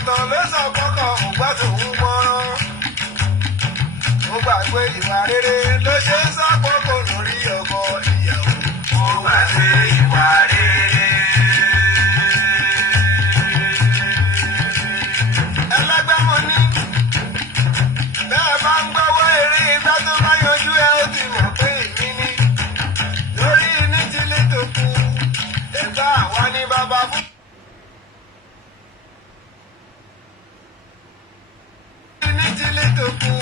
àgùntàn ló sọ kọ́kọ́ ògbà tó ń mọ́rán. Ó gbàgbé ìwà rere ló ṣe ń sọ kókó lórí ọkọ ìyàwó. Ó gbàgbé ìwà rere. Ẹlẹ́gbẹ́ mo ní bẹ́ẹ̀ bá ń gbọ́wọ́ eré igbá tó bá yanjú ẹ ó ti mọ̀ pé èmi ni. Lórí ní tílé tó kù ẹ̀gbá àwa ní bàbá fún. Ní tílé tó kù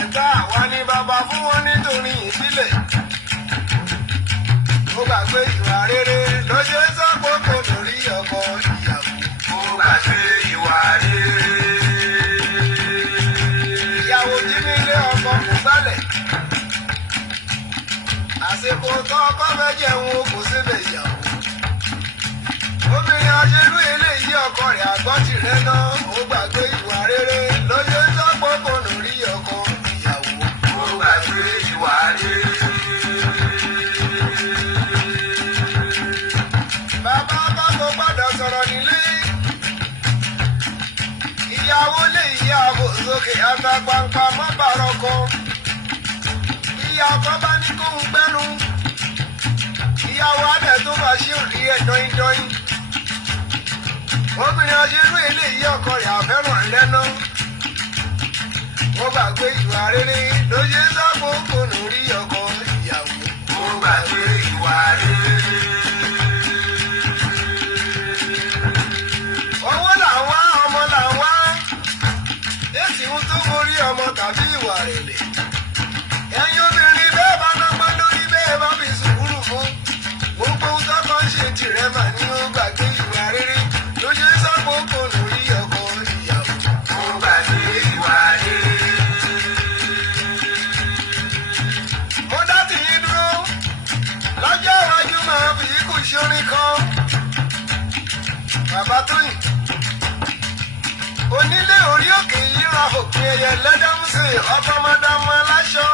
ẹ̀gbá àwa ní bàbá fún wọn nítorí ìbílẹ̀. Ó gbàgbé ìwà rere ló ṣe ń sọ kókó lórí ọkọ ìyàwó. Ó gbàgbé ìwà rere. Ìyàwó jí nílé ọkọ kò gbálẹ̀. Àsìkò tó ọkọ fẹ́ jẹun kò síbẹ̀ ìyàwó. Obìnrin aṣerú eléyìí ọkọ rẹ̀ àgbọ́n tirẹ̀ náà. Ó gbàgbé ìwà rere ló ṣe ń sọ kókó lórí ọkọ ìyàwó. Ó gbàgbé ìwà rere. Bàbá ọkọ kò gbọ́dọ̀ sọ̀rọ̀ nílé. Ìyàwó lè yí ààbò sókè àtàgbàǹpà mọ́ bàrọ̀kọ. Ìyá ọkọ bá ní kóhun gbẹ́nu. Ìyàwó adẹ̀ tó bá ṣe rí ẹ̀ dọ́yìndọ́yìn. Obìnrin aṣerú eléyìí ọkọ rẹ̀ àfẹ́ràn lẹ́nu. Ó gbàgbé ìwà rere ló ṣe ń sọ kókó lórí ọkọ ìyàwó. Ó gbàgbé ìwà rere. Owó làwọn ọmọ làwọn. Èsì ń tó borí ọmọ tàbí ìwà rẹ̀lẹ̀. Ẹ̀yin obìnrin bẹ́ẹ̀ bá dọ́gbọ́n lórí bẹ́ẹ̀ bá fi sùúrù fún. Gbogbo ohun tó kàn ṣe tìrẹ mà ní ó gbàgbé ìwà rere ló ṣe ń sọ kókó lórí ọkọ ìyàwó. Ó gbàgbé ìwà rere. Mo dá tìyín dúró. Lọ́jọ́ iwájú máa fi ikú ṣorin kan. Bàbá Tóyìn. Onílé orí òkè yìí ra òpin ẹyẹ lẹ́dẹ̀mùsìn ọ̀tọ́mọdámọ aláṣọ.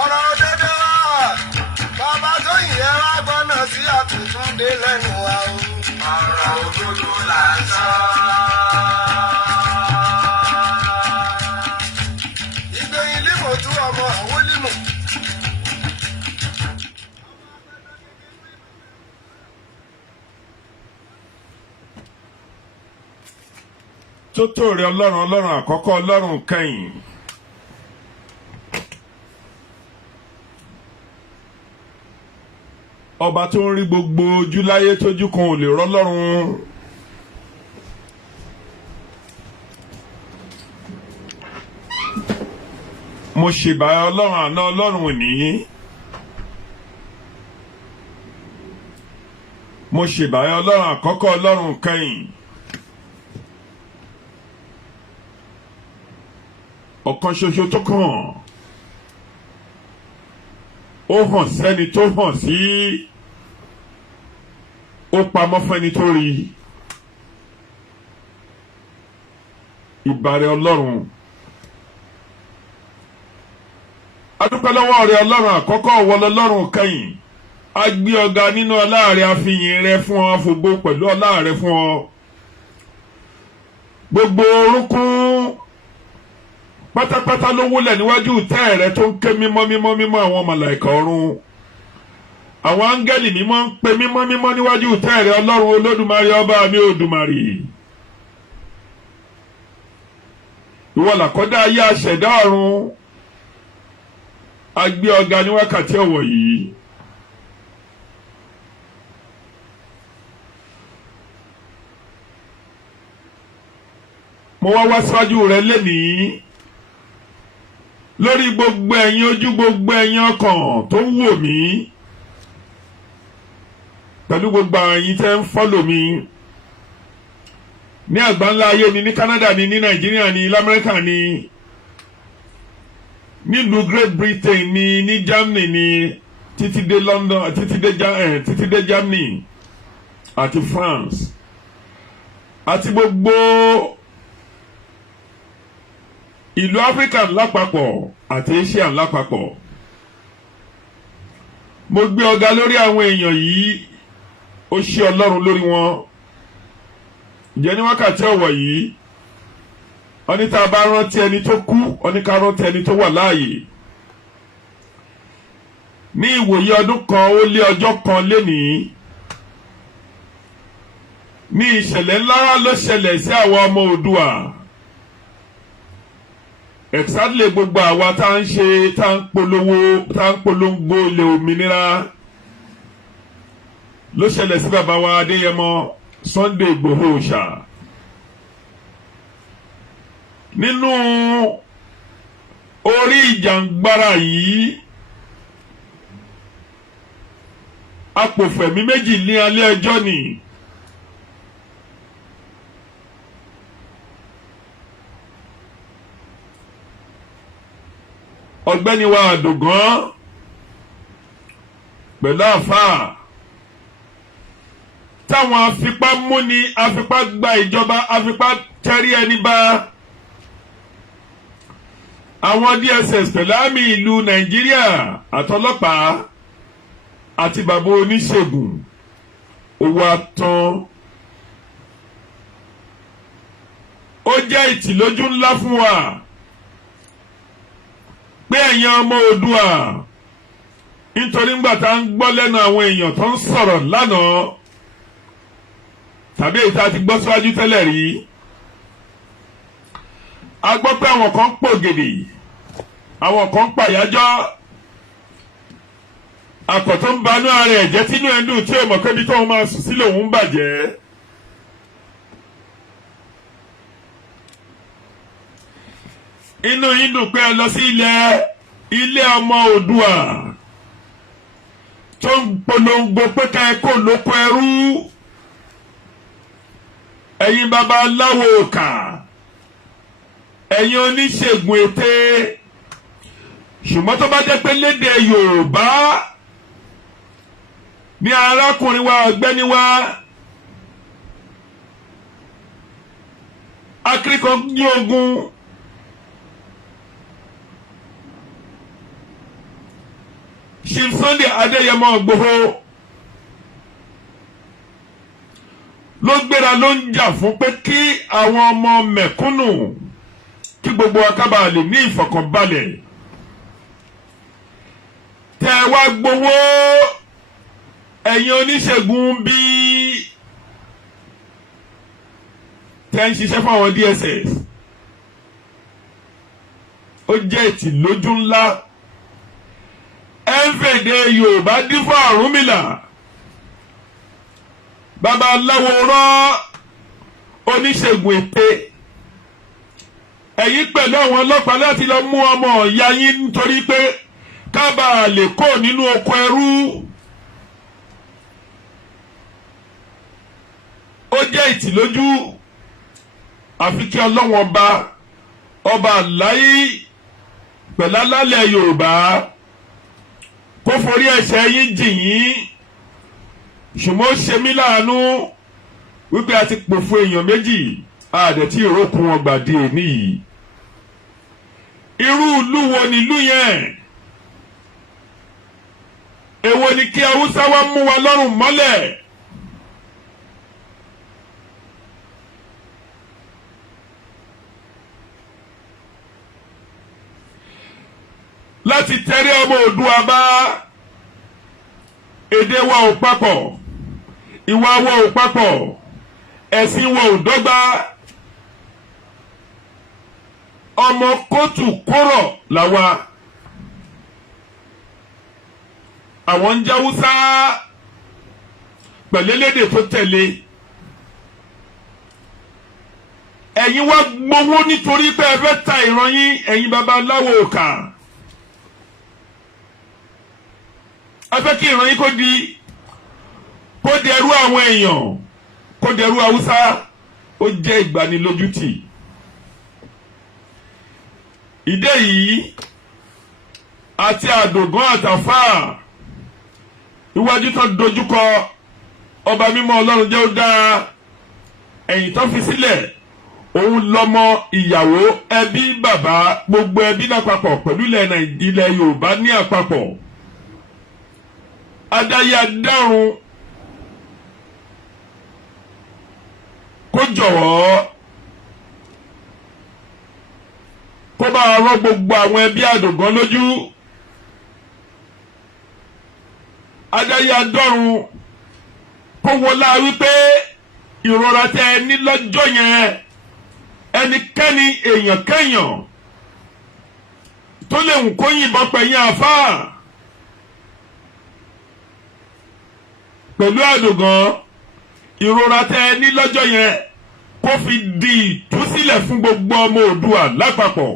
Ọ̀rọ̀ òdodo bàbá Tóyìn ẹ wá gbọ́nà sí àtúntúndé lẹ́nu wa o. Ọ̀rọ̀ òdodo là ń sọ. Ìgbẹ̀yìn límò tú ọmọ àwọn límò. Tótó rẹ ọlọ́run ọlọ́run àkọ́kọ́ ọlọ́run kẹ́yìn. Ọba tó ń rí gbogbo ojú láyé tójú kan ò lè rọ́lọ́run. Mo ṣèbà ọlọ́run àná ọlọ́run òní. Mo ṣèbà ọlọ́run àkọ́kọ́ ọlọ́run kẹ́yìn. Ọ̀kan ṣoṣo tó kàn. Ó hàn sẹ́ni tó hàn sí. Ó pamọ́ fẹ́ni tó rí. Ìbàrẹ̀ ọlọ́run. Adúpẹ́ lọ́wọ́ rẹ ọlọ́run àkọ́kọ́ ọ̀wọ́ lọ́lọ́run kẹ́yìn. A gbé ọ̀gá nínú ọlá rẹ, a fi yìn rẹ fún ọ, fògo pẹ̀lú ọlá rẹ fún ọ. Gbogbo orúnkún pátápátá ló wólẹ̀ níwájú ìtẹ́ rẹ tó ń ké mímọ́ mímọ́ mímọ́ àwọn màláíkà ọ̀run. Àwọn áńgẹ́lì mímọ́ ń pe mímọ́ mímọ́ níwájú ìtẹ́ rẹ ọlọ́run olódùmarè ọba mi òdùmarè. Ìwọ làkọ́dá ayé aṣẹ̀dá ọ̀run. A gbé ọ̀gá ní wákàtí ọ̀wọ̀ yìí. Mo wá síwájú rẹ lénìí lórí gbogbo ẹ̀yin ojú, gbogbo ẹ̀yin ọkàn tó ń wò mí, pẹ̀lú gbogbo ẹ̀yin tẹ́ ń fọ́lò mi ní àgbáńlá ayé ni, ní Canada ni, ní Nàìjíríà ni, l'Amẹ́ríkà ni, nílùú Great Britain ni, ní Germany ni, títí dé London, títí dé Germany àti France àti gbogbo ìlú Áfíríkà lápapọ̀ àti Asia lápapọ̀. Mo gbé ọ̀gá lórí àwọn èèyàn yìí, ó ṣe Ọlọ́run lórí wọn. ǹjẹ́ ní wákàtí ọ̀wọ̀ yìí wọ́n ní tá a bá rántí ẹni tó kú wọ́n ní ká rántí ẹni tó wà láàyè. ní ìwòye ọdún kan ó lé ọjọ́ kan lénìí ní ìṣẹ̀lẹ̀ ńlá ló ṣẹlẹ̀ sí àwọn ọmọ Oòduà. Exactly gbogbo àwa tá ń ṣe tá ń polongo ilẹ̀ òmìnira ló ṣẹlẹ̀ sí bàbá wa Adéyẹmọ Sunday Igboho Òòṣà. Nínú orí ìjàngbara yìí apòfẹ̀mí méjì ní alẹ́ ẹjọ́ ni. Ọ̀gbẹ́ni wa Àdògán pẹ̀lú àfáà táwọn afipá múni afipá gba ìjọba afipá tẹrí ẹni bá àwọn DSS pẹ̀lú àmì ìlú Nàìjíríà àtọlọ́pàá àti bàbá oníṣègùn owó àtàn. Ó jẹ́ ìtìlójú ńlá fún wa pé ẹ̀yin ọmọ Oòduà nítorí ńgbà tá ń gbọ́ lẹ́nu àwọn èèyàn tó ń sọ̀rọ̀ lánàá tàbí èyí tá a ti gbọ́ síwájú tẹ́lẹ̀ rí, a gbọ́ pé àwọn kan ń pògèdè àwọn kan ń pàyájọ́ àkọ́tọ́ ń banú ara ẹ̀ jẹ́ tínú ẹ̀ ń dùn tí ò mọ̀ pé bí tóun máa sùn sí lòun ń bàjẹ́. Inú yín dùn pé ẹ lọ sí ilé ọmọ Oòduà tó ń polongo pé ká ẹ kó lóko ẹrú. Ẹ̀yin babaláwo òkà, ẹ̀yin oníṣègùn ète, ṣùgbọ́n tó bá jẹ́ pé lédè Yorùbá ní arákùnrin wa ọ̀gbẹ́ni wa akíkanjú ogun Chief Sunday Adéyẹmọ Igboho ló gbéra ló ń jà fún pé kí àwọn ọmọ mẹ̀kúnnù kí gbogbo akábà lè ní ìfọ̀kànbalẹ̀. Tẹ́ wá gbowó ẹ̀yin oníṣègùn bí tẹ́ ń ṣiṣẹ́ fún àwọn DSS. Ó jẹ́ ìtìlójú ńlá. Ẹ̀ńfèdè Yorùbá dín fún Ọ̀rúnmìlà. Babaláwo rán oníṣègùn ète. Ẹ̀yin pẹ̀lú àwọn ọlọ́pàá láti lọ mú ọmọ ìyá yín nítorí pé kábà lè kó nínú oko ẹrú. Ó jẹ́ ìtìlójú. Àfi kí Ọlọ́run ọba àláyé pẹ̀lú alálẹ̀ Yorùbá kó forí ẹ̀ṣẹ̀ yín jìn yín. Ṣùgbọ́n ó ṣe mí láàánú wípé a ti pòfo èèyàn méjì àdẹ̀tí ìrókun wọn gbàdé èní yìí. Irú ìlú wo nílùú yẹn? Èwo ni kí Haúsá wá mú wa lọ́rùn mọ́lẹ̀? Láti tẹ̀rí ọmọ Oòduà bá èdè wa ò papọ̀, ìwà wa ò papọ̀, ẹ̀sìn wa ò dọ́gba. Ọmọ kóòtù kóró làwa. Àwọn ń jáwúsá pẹ̀lú elédè tó tẹ̀lé. Ẹ̀yin wá gbowó nítorí pé ẹ fẹ́ ta ìran yín, ẹ̀yin babaláwo òkà. Ẹ fẹ́ kí ìran yín kó dẹrú àwọn èèyàn, kó dẹrú Haúsá. Ó jẹ́ ìgbanilójútì. Ìdè yìí àti Àdògán àtàfáà iwájú tó dojúkọ ọba mímọ́ Ọlọ́run jẹ́ ó dáa. Ẹ̀yìn tó fi sílẹ̀ òun lọ́mọ ìyàwó ẹbí bàbá gbogbo ẹbí lápapọ̀ pẹ̀lú ilẹ̀ Yorùbá ní àpapọ̀. Adáyé adárun kó kó jọ̀wọ́ kó bá rọ̀ gbogbo àwọn ẹbí Àdògán lójú. Adáyé adọ́run kó wọlá wípé ìrora tẹ ẹ ní lọ́jọ́ yẹn ẹnikẹ́ni èèyàn kẹ́yàn tó lè wù kó yìnbọn pẹ̀yìn àfáà pẹ̀lú Àdògán, ìrora tẹ ẹ ní lọ́jọ́ yẹn kó fi di ìtúsílẹ̀ fún gbogbo ọmọ Oòduà lápapọ̀.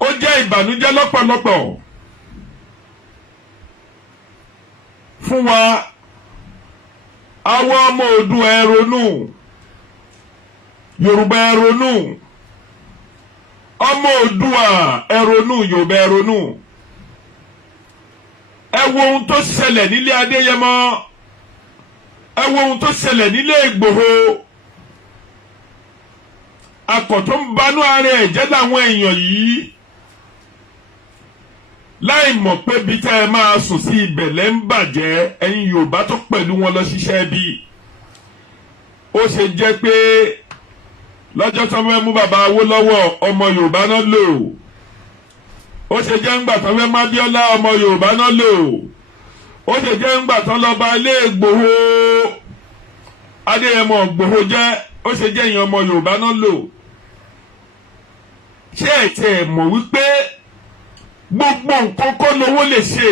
Ó jẹ́ ìbànújẹ́ lọ́pọ̀lọpọ̀ fún wa àwọn ọmọ Oòduà ẹ ronú, Yorùbá ẹ ronú, ọmọ Oòduà ẹ ronú, Yorùbá ẹ ronú. Ẹ wo ohun tó ṣẹlẹ̀ nílé Adéyẹmọ, ẹ wo ohun tó ṣẹlẹ̀ nílé Ìgbòho. Akọ̀ tó ń banú ara ẹ̀ jẹ́ láwọn èèyàn yìí, láì mọ̀ pé bí tẹ́ ẹ máa sùn sí ibẹ̀ lẹ́ ń bàjẹ́. Ẹ̀yin Yorùbá tó pẹ̀lú wọn lọ ṣiṣẹ́ bí. Ó ṣe jẹ́ pé lọ́jọ́ tó fẹ́ mú bàbá Awólọ́wọ̀ ọmọ Yorùbá náà lò. Ó ṣe jẹ́ ńgbà tó fẹ́ mú Abíọ́lá ọmọ Yorùbá náà lò. Ó ṣe jẹ́ ńgbà tó lọ bá ilé Ìgbòho Adéyẹmọ Ìgbòho jẹ́. Ó ṣe jẹ́ ìyẹn ọmọ Yorùbá náà lò. Ṣé ẹ̀ tẹ̀ mọ̀ wípé gbogbo nǹkan kọ́ lówó lè ṣe?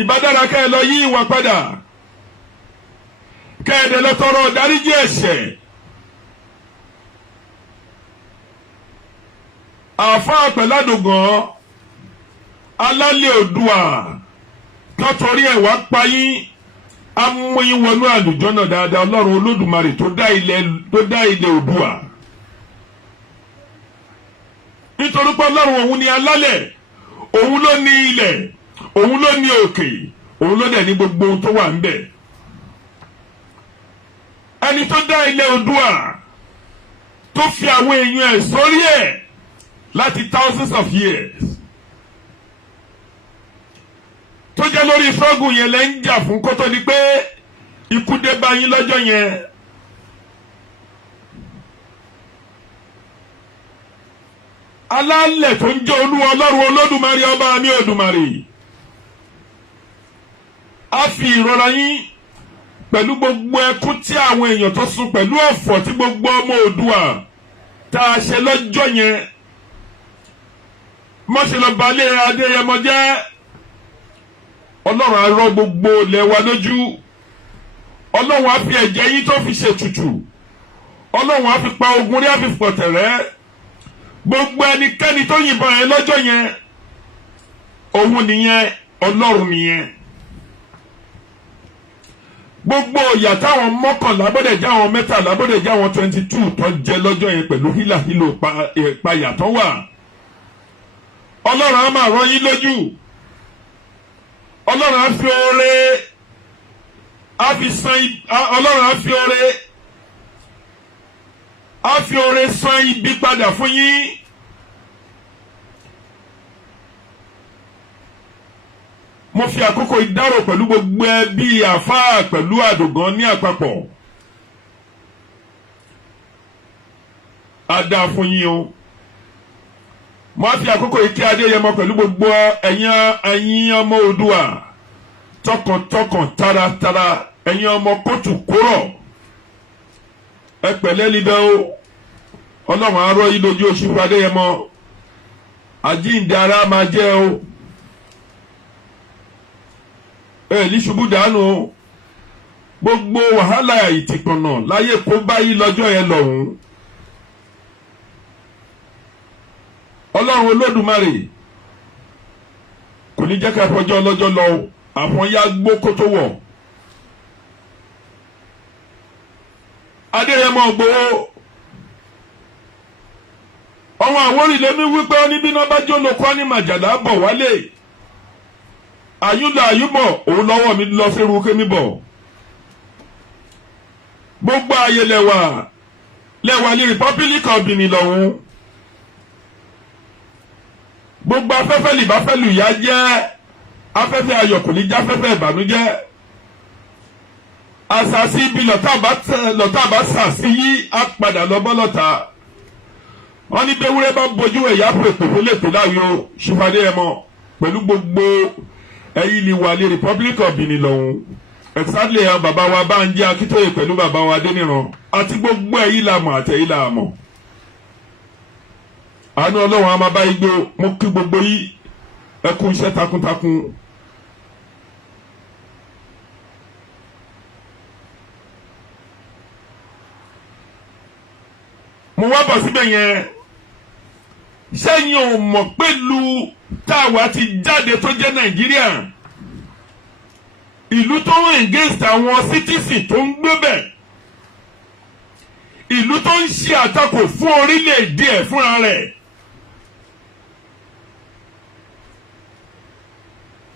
Ìbádára kẹ́ ẹ lọ yí ìwà padà, kẹ́ ẹ dẹ̀ lọ tọrọ ìdáríjì ẹ̀ṣẹ̀. Àáfàá pẹ̀lú Àdògán alálẹ̀ Oòduà kan torí ẹ̀ wá pa yín, amúyín wọnú àlùjọ́nà dáadáa. Ọlọ́run Olódùmarè tó dá ilẹ̀ Oòduà, nítorí pé Ọlọ́run òun ni alálẹ̀, òun ló ní ilẹ̀, òun ló ní òkè, òun ló dẹ̀ ní gbogbo ohun tó wà ńbẹ̀. Ẹni tó dá ilẹ̀ Oòduà tó fi àwọn èèyàn ẹ̀ sórí ẹ̀ láti thousands of years, tó jẹ́ lórí fọ́gùn yẹn lẹ́ ń jà fún kó tó di pé ikú dé bá yín lọ́jọ́ yẹn. Alálẹ̀ tó ń jẹ́ Olúwa Ọlọ́run Olódùmarè ọba mi Òdùmarè á fi ìrora yín pẹ̀lú gbogbo ẹkún tí àwọn èèyàn tó sun, pẹ̀lú ọ̀fọ̀ tí gbogbo ọmọ Oòduà tá a ṣe lọ́jọ́ yẹn. Mọ́ṣẹ́ lọ balẹ̀ Adéyẹmọ jẹ́. Ọlọ́run á rọ̀ gbogbo ilẹ̀ wa lójú. Ọlọ́run á fi ẹ̀jẹ̀ yín tó fi ṣètùtù. Ọlọ́run á fi pa ogun rí, á fi pọ̀tẹ̀rẹ́. Gbogbo ẹnikẹ́ni tó yìnbọn yẹn lọ́jọ́ yẹn, òun nìyẹn, Ọlọ́run nìyẹn. Gbogbo ìyà táwọn 11 bọ́dẹ̀ jẹ́ àwọn 13 bọ́dẹ̀ jẹ́ àwọn 22 tó jẹ lọ́jọ́ yẹn pẹ̀lú hílàhílò ìpayà tó wà. Ọlọ́run á máa rọ̀ yín lójú. Ọlọ́run á fi oore, á fi san, Ọlọ́run á fi oore san ibi padà fún yín. Mo fi àkókò ìdárò pẹ̀lú gbogbo ẹbí àfáà pẹ̀lú Àdògán ní àpapọ̀. Á dáa fún yín o. Mo fi àkókò ìkí Adéyẹmọ pẹ̀lú gbogbo ẹ̀yin ọmọ Oòduà tọkàntọkàn taratara, ẹ̀yin ọmọ kóòtù kóró, ẹ pẹ̀lẹ́ líbẹ̀ o. Ọlọ́run á rọ̀ yín lójú oṣù fún Adéyẹmọ. Àjíǹde ara máa jẹ́ o. Ní ṣubú dànù o. Gbogbo wàhálà ìtìkànnà láyé kó báyìí lọ́jọ́ yẹn lọ́hùn. Ọlọ́run Olódùmarè kò ní jẹ́ ká fọjọ́ ọlọ́jọ́ lọ, àwọn ya gbó kó tó wọ̀. Adéyẹmọ Ìgbòho ọmọ Àwórì lómi wípé ó ní bí náà bá jó lóko ní màjàlá bọ̀ wálé. Àyúlọ àyúbọ̀ òun lọ́wọ́ mi lọ sí irú kémi bọ̀. Gbogbo ayé lẹ́wà ní Republic of Benin lọ́hún. gbogbo afẹ́fẹ́ lìbá fẹ́ lù yá jẹ́ afẹ́fẹ́ ayọ̀ kò ní jẹ́ afẹ́fẹ́ ìbànújẹ́ àṣàṣì ibi lọ́tà bá ṣàṣì yí á padà lọ bọ́ lọ́tà wọ́n ní bẹ́wúrẹ́ bá bojú ẹ̀yà pèpè fún lẹ́tọ̀ọ́ láàyò ṣùfàdé ẹ̀ mọ́ pẹ̀lú gbogbo ẹ̀yìn ni wà ní Republic of Benin lọ́hùn exactly àwọn bàbá wa Bánjí Akíntóyè pẹ̀lú bàbá wa Adéníran àti gbogbo ẹ̀yìn làmọ̀ àtẹ̀yìn làmọ̀ àánú Ọlọ́run a máa bá igbó mo kí gbogbo yìí ẹ kú iṣẹ́ takuntakun. mo wá bọ̀ síbẹ̀ yẹn sẹ́yìn ò mọ̀ pẹ̀lú táwa ti jáde tó jẹ́ Nàìjíríà ìlú tó ń against àwọn citizen tó ń gbé bẹ̀ ìlú tó ń ṣe àtakò fún orílẹ̀-èdè ẹ̀ fúnra rẹ̀.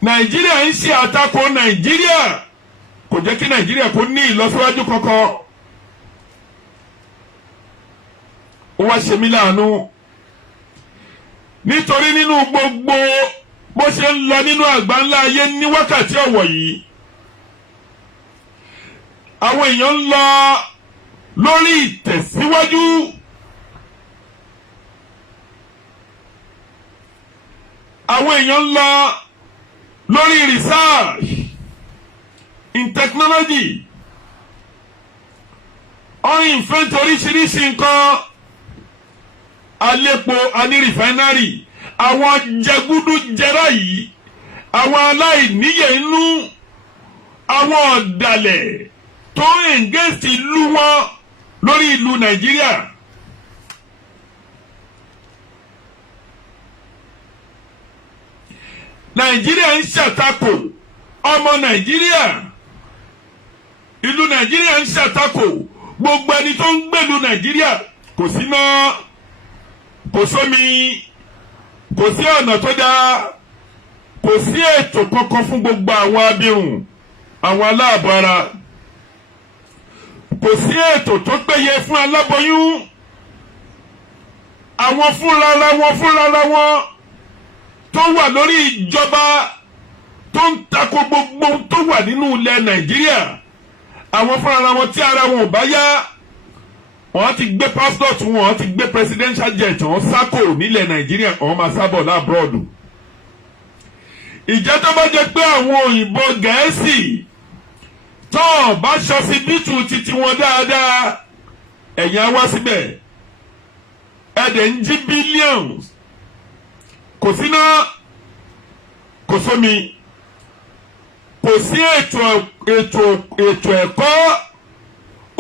Nàìjíríà ń ṣe àtakò Nàìjíríà kò jẹ́ kí Nàìjíríà kó ní ìlọsíwájú kankan. Ó wá ṣe mí láàánú nítorí nínú gbogbo bó ṣe ń lọ nínú àgbáńlá ayé ní wákàtí ọ̀wọ̀ yìí àwọn èèyàn ń lọ lórí ìtẹ̀síwájú àwọn èèyàn ń lọ lórí research in technology on invent oríṣiríṣi nǹkan alépo aní refinery àwọn jẹgúdú jẹrá yìí àwọn aláìníyè inú àwọn ọ̀dàlẹ̀ tó ń engage ìlú wọn lórí ìlú Nàìjíríà. Nàìjíríà ń ṣàtakò ọmọ Nàìjíríà ìlú Nàìjíríà ń ṣàtakò gbogbo ẹni tó ń gbèlú Nàìjíríà kò sí náà kò sómi kò sí ọ̀nà tó dáa kò sí ètò kankan fún gbogbo àwọn abirùn àwọn aláàbọ̀ ara kò sí ètò tó péye fún aláboyún àwọn fúnra wọn tó wà lórí ìjọba tó ń tako gbogbo tó wà nínú ilẹ̀ Nàìjíríà àwọn fúnra wọn tí ara wọn ò bá yá wọ́n ti gbé passport wọ́n ti gbé presidential jet wọ́n sákò nílẹ̀ Nàìjíríà wọ́n máa sábọ̀ láàbọ̀dù. ìjẹ́ tó bá jẹ́ pé àwọn òyìnbó Gẹ̀ẹ́sì tó bá ṣọsibítù títí wọn dáadáa ẹ̀yin á wá síbẹ̀ ẹ̀dẹ̀ ń jí billions kò síná kò sómi kò sí ètò ẹ̀kọ́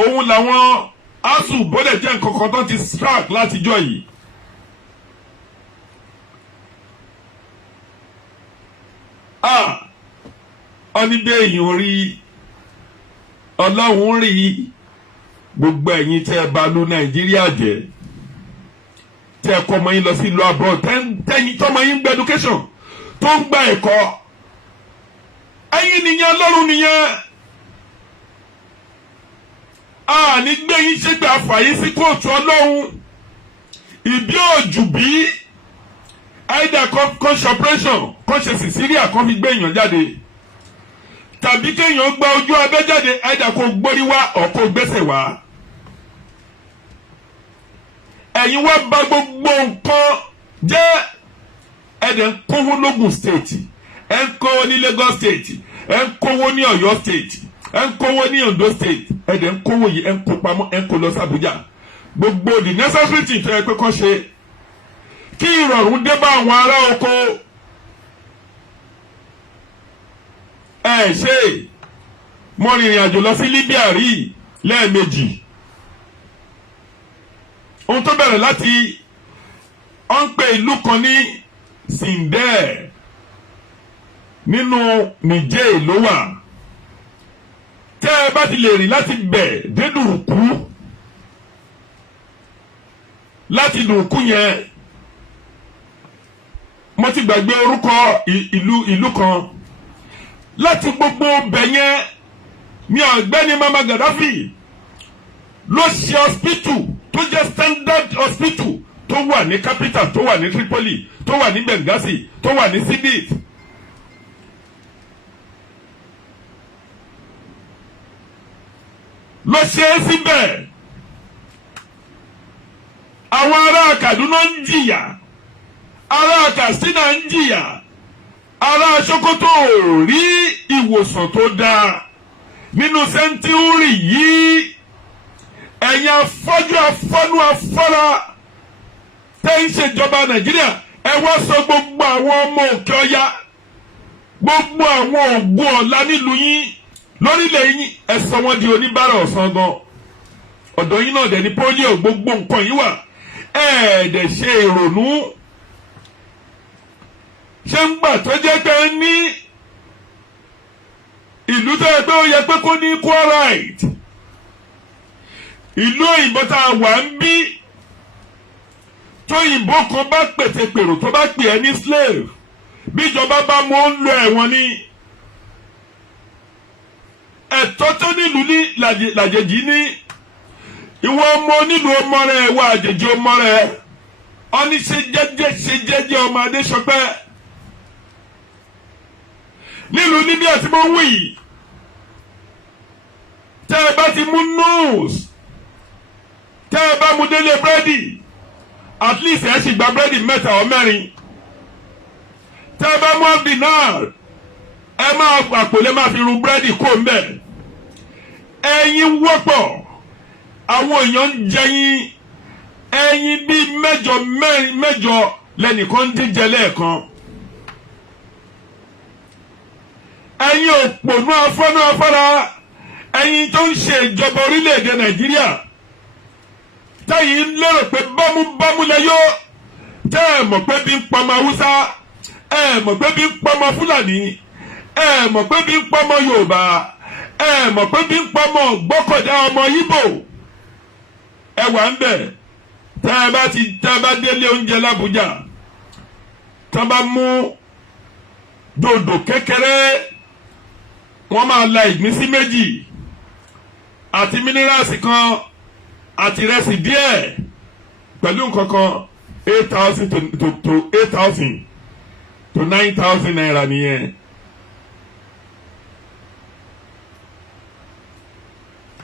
òun làwọn asu bọ́dẹ̀ jẹ́ nǹkan kan tó ti strike látijọ́ yìí. Ọ́níbẹ̀ èèyàn rí Ọlọ́run rí gbogbo ẹ̀yin tẹ́ ẹ bá lu Nàìjíríà jẹ́ tẹ́ ẹ kọ́ ọmọ yín lọ sí ìlú abroad tẹ́yìn tọ́mọ yín gba education tó ń gba ẹ̀kọ́ ẹ̀yin nìyẹn Ọlọ́run nìyẹn. Ní gbé yín ṣégbé àfàyè sí kóòtù Ọlọ́run ìbí òjù bí either kan ṣe operation kan ṣe Sicilia kan fi gbé èèyàn jáde tàbí kéèyàn gba ojú abẹ́ jáde either kó gbórí wá ọ̀ kó gbẹ́sẹ̀ wá. Ẹ̀yin wá bà gbogbo nǹkan jẹ́ ẹ̀dẹ̀ ń kówó lógùn state ẹ̀ ń kówó ní Lagos state ẹ̀ ń kówó ní Ọ̀yọ́ state ẹ̀ ń kówó ní Ondo state ẹ̀dẹ̀ ń kówó yìí ẹ̀ ń kó pamọ́ ẹ̀ ń kó lọ sí Abuja gbogbo the necessary thing tó yẹ pé kán ṣe kí ìrọ̀rùn dé bá àwọn ará oko ẹ̀ ṣe mo rìnrìn àjò lọ sí Libya rí lẹ́ẹ̀mejì ohun tó bẹ̀rẹ̀ láti ó ń pe ìlú kan ní Sindel nínú Niger ló wà tẹ́ ẹ bá ti lè rìn láti bẹ̀ dé Dùrùkú láti Dùrùkú yẹn mo ti gbàgbé orúkọ ìlú kan láti gbogbo bẹ̀ yẹn ní ọ̀gbẹ́ni Mama Gaddafi ló ṣe hospital tó jẹ́ standard hospital tó wà ní capital, tó wà ní Tripoli, tó wà ní Benghazi, tó wà ní Sidit. Lọ ṣe é síbẹ̀. Àwọn ará Kaduna ń jìyà, ará Katsina ń jìyà, ará Sokoto ò rí ìwòsàn tó dáa nínú sẹ́ńtúrì yìí. Ẹ̀yin afọ́jú afọ́nú afọ́ra tẹ́ ń ṣèjọba Nàìjíríà, ẹ wá sọ gbogbo àwọn ọmọ òkè ọya, gbogbo àwọn ògùn ọ̀la nílùú yín lórílẹ̀ yín, ẹ sọ wọ́n di oníbàárà ọ̀sán gan. Ọ̀dọ̀ yín náà dẹ̀ ní pólíò, gbogbo nǹkan yìí wà. Ẹ̀ẹ́dẹ̀ ṣe ìrònú. Ṣé ń gbà tó jẹ́ pé ní ìlú tó yẹ pé ó yẹ pé kó ní equal right, ìlú òyìnbó tá a wà ń bí, tóyìnbó kan bá pètèpèrò tó bá pè ẹ́ ní slave, bíjọba bá mú ń lo ẹ̀wọ̀n ní. Ẹ̀tọ́ tó nílùú ní làjèjì ní. Ìwọ ọmọ onílùú ọmọ rẹ̀, ìwọ àjèjì ọmọ rẹ̀, ọní ṣe jẹ́jẹ́ ọmọ Adéṣọpẹ́. Nílùú níbi àti mo wí yìí, tẹ́ ẹ bá ti mú nose, tẹ́ ẹ bá mú délé búrẹ́dì, at least ẹ sì gba búrẹ́dì 3 or 4. Tẹ́ ẹ bá mú dinar, ẹ máa àpòlé máa fi ru búrẹ́dì kó ń bẹ̀. Ẹyin wọ́pọ̀, àwọn èèyàn ń jẹyin, ẹyin bíi 8 lẹ́nìkan ń díjẹ lẹ́ẹ̀kan. Ẹyin òpònú afọ́nú afọ́ra, ẹyin tó ń ṣe ìjọba orílẹ̀-èdè Nàìjíríà, tẹ́yìn lérò pé bámúbámú lẹ yó, tẹ́ ẹ mọ̀ pé bí ń pọmọ Haúsá, ẹ mọ̀ pé bí ń pọmọ Fúlàní, ẹ mọ̀ pé bí ń pọmọ Yorùbá, ẹ mọ̀ pé bí ń pọmọ gbọ́kọ̀dá ọmọ Ìgbò. Ẹ wà ń bẹ̀, tẹ́ ẹ bá délé oúnjẹ l'Àbújá, tẹ́ bá mú dòdò kékeré, wọ́n máa la ìgbín sí méjì, àti mínírààsì kan, àti ìrẹsì díẹ̀, pẹ̀lú nǹkan kan 8,000 to 9,000 naira nìyẹn.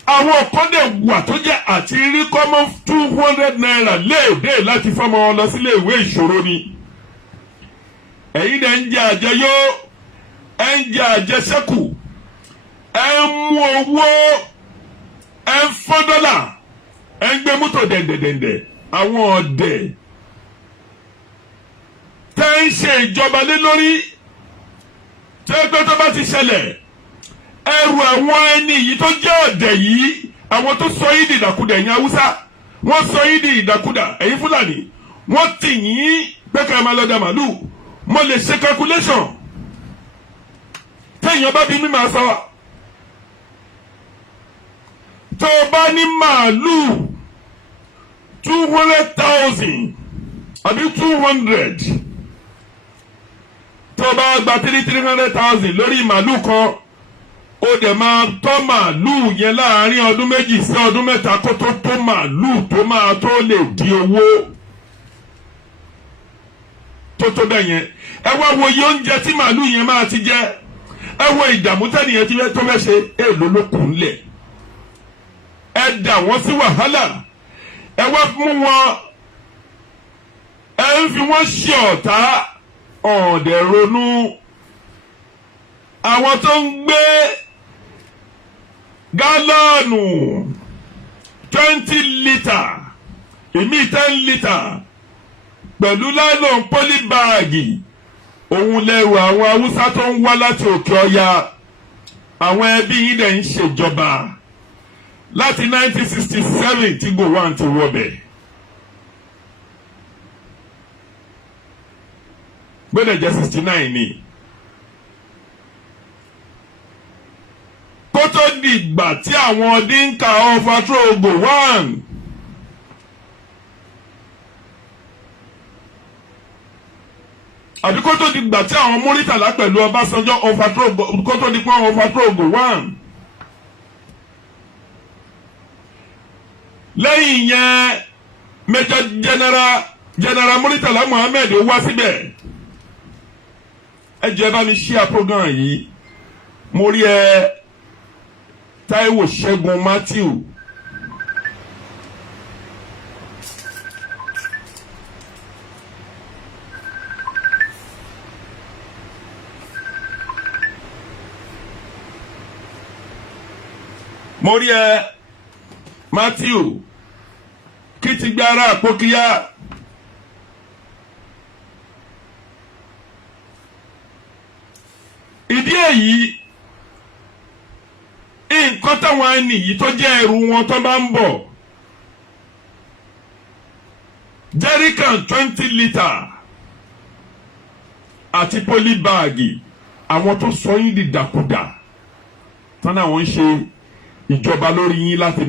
Àwọn kan dẹ̀ wà tó jẹ́ àti rí kọ́mọ́ 200 naira léèdè láti fọ́mọ wọn lọ sílé ìwé ìṣòro ni. Ẹ̀yin dẹ̀ ń jẹ àjẹyó, ẹ̀ ń jẹ àjẹsẹ́kù, ẹ̀ ń mú owó, ẹ̀ ń fọ́ dọ́là, ẹ̀ ń gbé mọ́tò dẹ̀ndẹ̀dẹ̀ndẹ̀. Àwọn ọ̀dẹ̀ tẹ́ ń ṣe ìjọba lé lórí, tẹ́ pé tó bá ti ṣẹlẹ̀, ẹrù àwọn ẹni yìí tó jẹ́ ọ̀dẹ̀ yìí, àwọn tó sọ yín di ìdàkudà, ẹ̀yin Haúsá, wọ́n sọ yín di ìdàkudà, ẹ̀yin Fúlàní, wọ́n tì yín pé ká máa lọ dà màlúù. Mo lè ṣe calculation, téèyàn bá bí mi máa sọ, tó o bá ní màlúù 200,000 àbí 200, tó o bá gba 300,000 lórí màlúù kan, ó dẹ̀ máa tọ́ màlúù yẹn láàárín ọdún 2 sí ọdún 3 kó tó tó màlúù tó máa tó lè di owó tó bẹ́ẹ̀ yẹn. Ẹ wá wo iye oúnjẹ tí màlúù yẹn máa ti jẹ, ẹ wo ìdààmú tẹ́nìyẹn ti fẹ́ tó fẹ́ ṣe, èèlò ló kù ńlẹ̀. Ẹ dà wọ́n sí wàhálà, ẹ wá mú wọn, ẹ ń fi wọ́n ṣe ọ̀tá, ọ̀dẹ̀ ronú. Àwọn tó ń gbé gálọ́ọ̀nù 20 litre, èmi 10 litre, pẹ̀lú nylon pólíbáàgì, òun lẹ́rù àwọn Haúsá tó ń wá láti òkè ọya. Àwọn ẹbí yìí dẹ̀ ń ṣèjọba láti 1967 tí Gowon ti wọbẹ̀. Gbọ́dọ̀ jẹ́ 69 ni. Kó tó di ìgbà tí àwọn Dinka overthrow Gowon, àbí kó tó di ìgbà tí àwọn Múrítàlá pẹ̀lú Ọbásanjọ́ kó tó di pé wọ́n overthrow Gowon. Lẹ́yìn yẹn, Major General General Muritala Muhammed ó wá síbẹ̀. Ẹ jẹ́ bá mi share program yìí. Mo rí ẹ Táíwò Ṣẹ́gun Matthew. Mo rí ẹ Matthew kí ti gbára àpòkíyá. Ìdí èyí nǹkan táwọn ẹni yìí tó jẹ́ ẹrù wọn tó bá ń bọ̀ jerrycan 20 litre àti polybáàgì àwọn tó sọ yín di dàkúdà tán náà wọ́n ń ṣe ìjọba lórí yín láti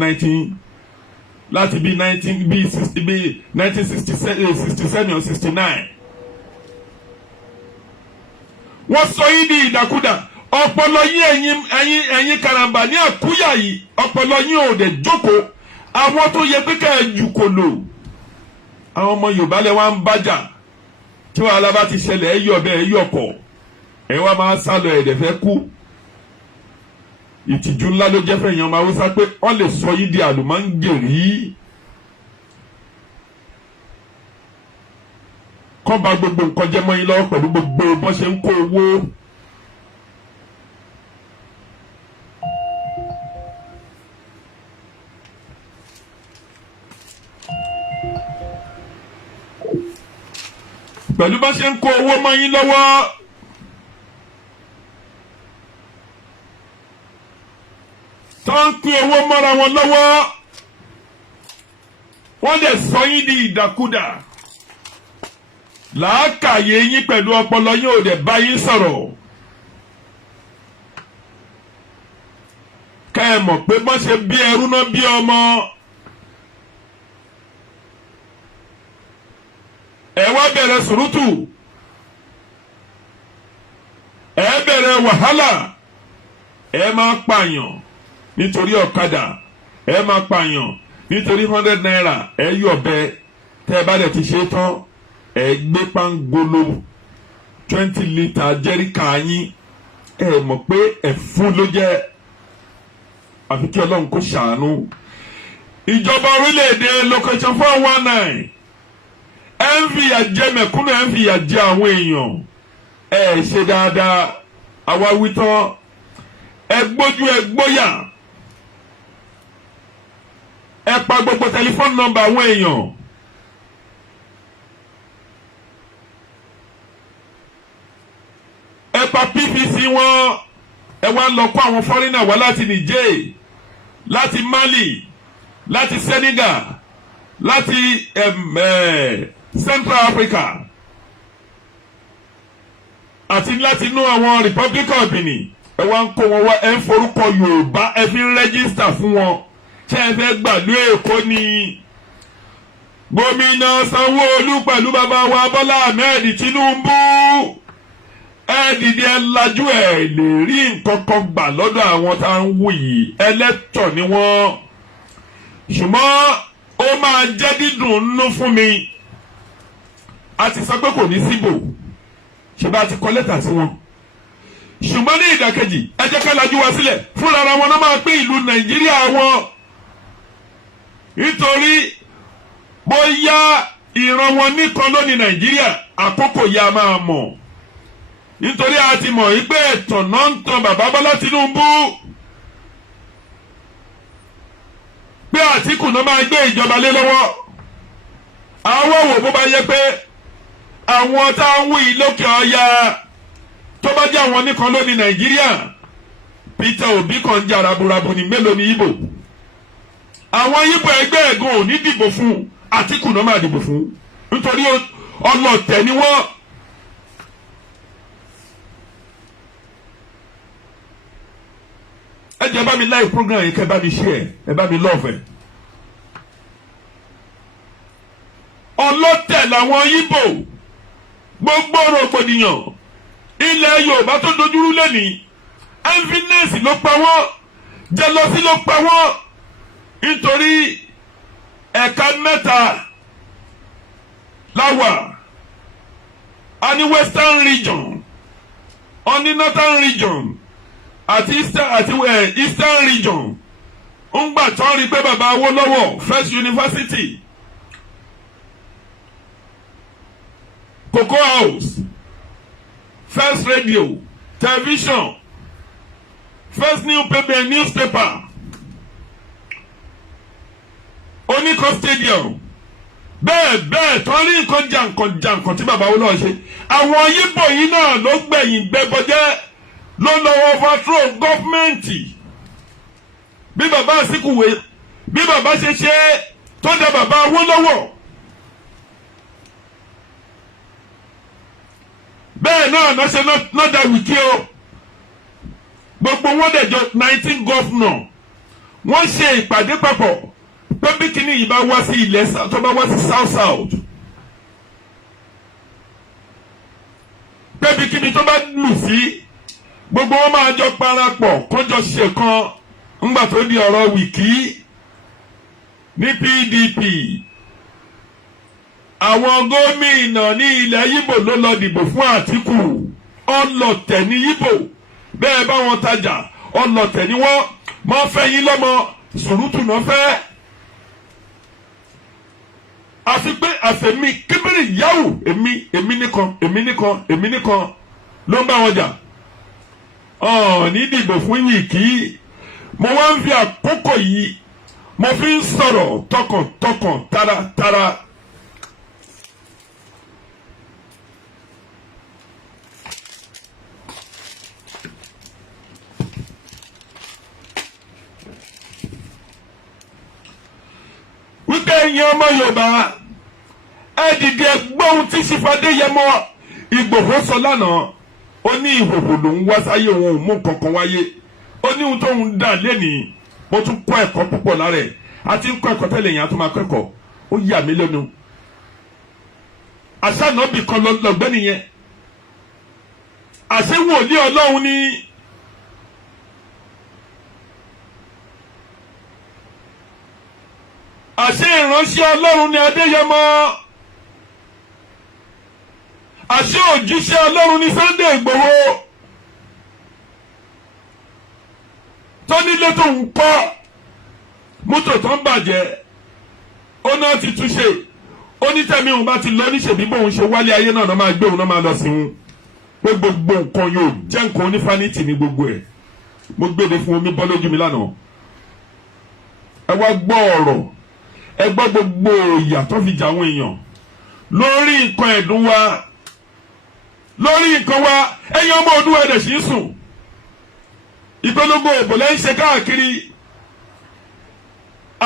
bí 1967 or 69 wọ́n sọ yín di ìdàkúdà. Ọpọlọ yín ẹ̀yin karamba ní àkúyà yìí ọpọlọ yín ò dẹ̀ jókòó. Àwọn tó yẹ pé ká ẹ jù kò lò àwọn ọmọ Yorùbá lẹ wá ń bájà tí wàhálà bá ti ṣẹlẹ̀ ẹ yọ̀ bẹ́ẹ̀ ẹ yọ̀ kọ̀ ẹ wá máa sá lọ ẹ̀dẹ̀ fẹ́ kú. Ìtìjú ńlá ló jẹ́ fẹ̀yìn ọmọ Haúsá pé wọ́n lè sọ yín di àlùmọ́ǹgèrì. Kọ́ ba gbogbo nǹkan jẹ́ mọ́ yín lọ́wọ́ pẹ̀lú gbogbo bọ́n ṣe ń kó owó. Pẹ̀lú bá ṣe ń kó owó mọ́ yín lọ́wọ́. Tó ń pín owó mọ́ra wọn lọ́wọ́. Wọ́n lè sọ yín di ìdàkúdà. Làákàyè yín pẹ̀lú ọpọlọ yín ò dẹ̀ bá yín sọ̀rọ̀. Ká ẹ mọ̀ pé bọ́n ṣe bí ẹrú náà bí ọmọ. Ẹ wá bẹ̀rẹ̀ sùrùtù. Ẹ bẹ̀rẹ̀ wàhálà. Ẹ máa pààyàn nítorí ọ̀kadà. Ẹ máa pààyàn nítorí 100 naira. Ẹ yọ̀ bẹ́ẹ̀ tẹ́ ẹ bá dẹ̀ ti ṣe tán. Ẹ gbé pangolo 20 litre jẹ́ríkà yín. Ẹ mọ̀ pé ẹ̀fún ló jẹ́. Àfi kí Ọlọ́run kó ṣàánú. Ìjọba orílẹ̀-èdè location 419. Ẹ ń fìyà jẹ mẹ̀kúnnù, ẹ ń fìyà jẹ àwọn èèyàn. Ẹ ṣe dáadáa. Àwa wí tán. Ẹ gbójú ẹ gbóyà. Ẹ pa gbogbo tẹlifóònù nọ́mbà àwọn èèyàn. Ẹ pa PVC wọn. Ẹ wá lọ kó àwọn fọ́rínà wá láti Niger, láti Mali, láti Senegal, láti Central Africa àti láti inú àwọn Republic of Benin. Ẹ wá ń kó wọn wá ẹ ń forúkọ Yorùbá ẹ fi ń rẹ́gísítà fún wọn. Ṣé ẹ fẹ́ gbàlú Èkó ni? Gómìnà Sanwó-Olú pẹ̀lú bàbá wa Bọ́lá Ahmed Tinubu. Ẹ dìde ẹ lajú ẹ lè rí nǹkan kan gbà lọ́dọ̀ àwọn tá ń wù yìí. Ẹlẹ́tọ̀ ni wọ́n. Ṣùgbọ́n ó máa jẹ́ dídùn nínú fún mi. A ti sọ pé kò ní síbò. Ṣé bá ti kọ lẹ́tà sí wọn? Ṣùgbọ́n ní ìdàkejì ẹ jẹ́ ká lajú wa sílẹ̀ fúnra ara wọn náà máa pín ìlú Nàìjíríà wọn. Nítorí bóyá ìran wọn nìkan ló ní Nàìjíríà àkókò ya máa mọ̀. Nítorí a ti mọ̀ wípé ẹ̀tàn náà ń tan bàbá Bọ́lá Tinubu. Pé Àtíkù náà máa gbé ìjọba lé lọ́wọ́. Àwọn wò bó bá yẹ pé àwọn tá ń wí lókè ọya tó bá jẹ́ àwọn nìkan ló ní Nàìjíríà. Peter Obi kan jà raburabu ní mélòó ní Ìgbò. Àwọn Ìgbò ẹgbẹ́ ẹ̀gùn ò ní dìbò fún Àtíkù náà máa dìbò fún. Nítorí ọlọ̀tẹ̀ ni wọ́n. Ẹ jẹ́ bá mi live program yìí kẹ́ bá mi share ẹ bá mi love ẹ. Ọlọ́tẹ̀ làwọn Ìgbò gbogbo rògbòdìyàn ilẹ̀ Yorùbá tó dojúrú lẹ́nìí enviness ló pa wọ́n jealousy ló pa wọ́n nítorí ẹ̀ka mẹ́ta láwà a ní western region a ní northern region àti eastern region ń gbà tán rí pé bàbá Awólọ́wọ̀ First University Cocoa House First Radio Television First newspaper Oníkan Stadium bẹ́ẹ̀ tán rí nǹkan jàǹkàn tí bàbá Awólọ́wọ̀ ṣe. Àwọn Yíbò yìí náà ló gbẹ̀yìn gbẹbọjẹ́ ló lọ overthrow gọ́fmẹ̀ntì bí bàbá Àsìkúwé bí bàbá ṣe tó dá bàbá Awólọ́wọ̀. Bẹ́ẹ̀ náà ṣe náà dá Wike o gbogbo wọn dẹjọ 19 gọ́fúnà wọ́n ṣe ìpàdé papọ̀ pé bí kíní yìí bá wá sí ilẹ̀ tó bá wá sí south pé bí kíní tó bá lù sí gbogbo wọn máa jọ parapọ̀ kọjọ ṣe kan ńgbà tó di ọ̀rọ̀ Wike ní PDP àwọn gómìnà ní ilẹ̀ Yíbò ló lọ dìbò fún Àtíkù ọlọ̀tẹ̀ ní Yíbò bẹ́ẹ̀ bá wọn tajà ọlọ̀tẹ̀ ni wọ́n máa fẹ́ yín lọ́mọ sùrùtù náà fẹ́. Àfi pé àfẹ̀mí kébèrè yáwù èmi nìkan ló ń bá wọn jà. Ní dìbò fún Wike mo wá ń fi àkókò yìí mo fi ń sọ̀rọ̀ tọkàntọkàn taratara. Wípé ẹ̀yin ọmọ Yorùbá ẹ dìde gbóhùn tí Sífàdéyẹmọ Ìgbòho sọ lánàá ó ní ìhòhò lòún wá sáyé òun ò mú kankan wáyé ó ní ohun tó ń dà lẹ́nìí mo tún kọ́ ẹ̀kọ́ púpọ̀ lára ẹ̀ àti ń kọ́ ẹ̀kọ́ tẹ́lẹ̀ yẹn á tún máa kẹ́kọ̀ọ́ ó yà mí lẹ́nu. Àṣà nọ́ọ̀bì kan lọ́gbẹ́ni yẹn àṣẹ wòlíì Ọlọ́run ní. Àṣẹ ìránṣẹ́ Ọlọ́run ni Adéyẹmọ àṣẹ òjíṣẹ́ Ọlọ́run ni Sunday Ìgbòho tó nílé tó ń kọ́ mọ́tò tó ń bàjẹ́ ó náà ti túnṣe ó ní tẹ̀mí òun bá ti lọ níṣẹ́ bí bóun ṣe wálé ayé náà máa gbé òun náà máa lọ sí wọn pé gbogbo nǹkan yóò jẹ́ nǹkan onífanítì ní gbogbo ẹ̀ mo gbéde fún omi bọ́ lójú mi lánàá ẹ wá gbọ́ ọ̀rọ̀ ẹ gbọ́ gbogbo ìyà tó fi jà àwọn èèyàn lórí nǹkan ẹ̀dùn wa lórí nǹkan wa ẹ̀yin ọmọ Oòduà ẹ̀dẹ̀ sì ń sùn ìpolongo òbò lẹ́ ń ṣe káàkiri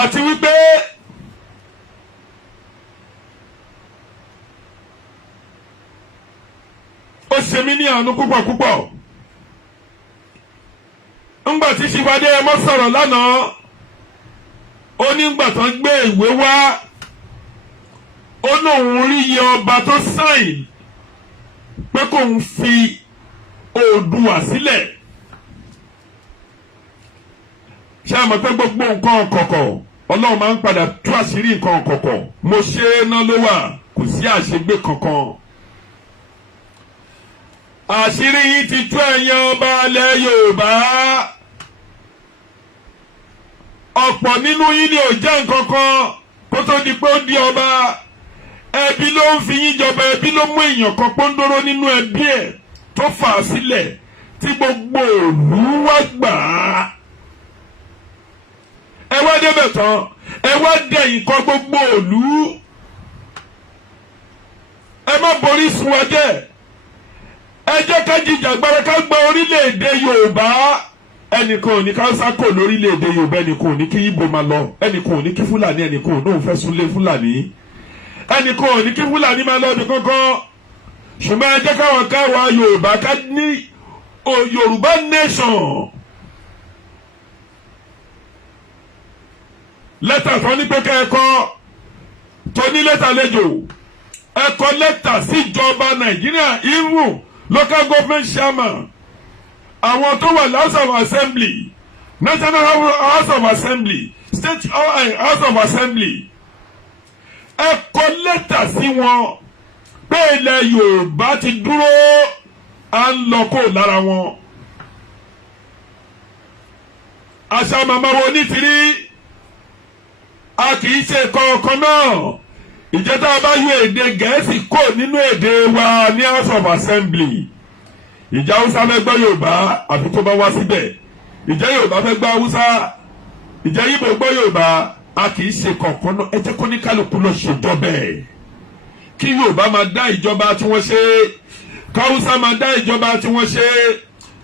àti wípé ó ṣe mí ní àánú púpọ̀ ńgbà tí Sífàdéyẹmọ sọ̀rọ̀ lánàá ó ní gbà tán gbé ìwé wá ó lóun rí iye ọba tó sáìn pé kóun fi Oòduà sílẹ̀ ṣé a mọ̀ pé gbogbo nǹkan ọ̀kọ̀ọ̀kọ̀ Ọlọ́run máa ń padà tú àṣírí nǹkan ọ̀kọ̀ọ̀kọ̀ mo ṣe é ná ló wà kò sí àṣegbé kankan àṣírí yìí ti tú ẹ̀yin ọba ilẹ̀ Yorùbá ọ̀pọ̀ nínú yín ni ò jẹ́ nǹkan kan kó tó di pé ó di ọba ẹbí ló ń fi yín jọba ẹbí ló mú èèyàn kan pọ́ńdóró nínú ẹbí ẹ̀ tó fà á sílẹ̀ tí gbogbo òlú wá gbà á ẹ wá débẹ̀ tán ẹ wá dẹ̀yìn kọ gbogbo òlú ẹ má borí sun wa jẹ́ ẹ jẹ́ ká jìjàgbara ká gba orílẹ̀-èdè Yorùbá ẹnìkan ò ní ká sákò lórílẹ̀-èdè Yorùbá ẹnìkan ò ní kí Ìgbò máa lọ ẹnìkan ò ní kí Fúlàní ẹnìkan ò náà fẹ́ súnlé Fúlàní ẹnìkan ò ní kí Fúlàní máa lọ ọdún kankan ṣùgbọ́n ẹ jẹ́ káwa Yorùbá ká ní Yorùbá nation lẹ́tà tó ní pé ká ẹ kọ tó ní lẹ́tà lẹ́jọ́ ẹ kọ lẹ́tà síjọba Nàìjíríà even local government chairman àwọn tó wà House of Assembly National House of Assembly State House of Assembly ẹ kọ lẹ́tà sí wọn pé ilẹ̀ Yorùbá ti dúró à ń lọ kó lára wọn. àṣà màmá wo ní tìrí a kì í ṣe kọ̀ọ̀kan náà. ìjẹta bá yọ èdè Gẹ̀ẹ́sì kó nínú èdè wa ní House of Assembly. ìjà Haúsá fẹ́ gbọ́ Yorùbá àfi tó bá wá síbẹ̀. ìjà Yorùbá fẹ́ gbọ́ Haúsá. ìjà Yíbò gbọ́ Yorùbá. a kì í ṣe kọ̀ọ̀kan náà. ẹ jẹ́ kó ní kálukú lọ ṣèjọba ẹ̀. kí Yorùbá máa dá ìjọba tí wọ́n ṣe. káwúsá máa dá ìjọba tí wọ́n ṣe.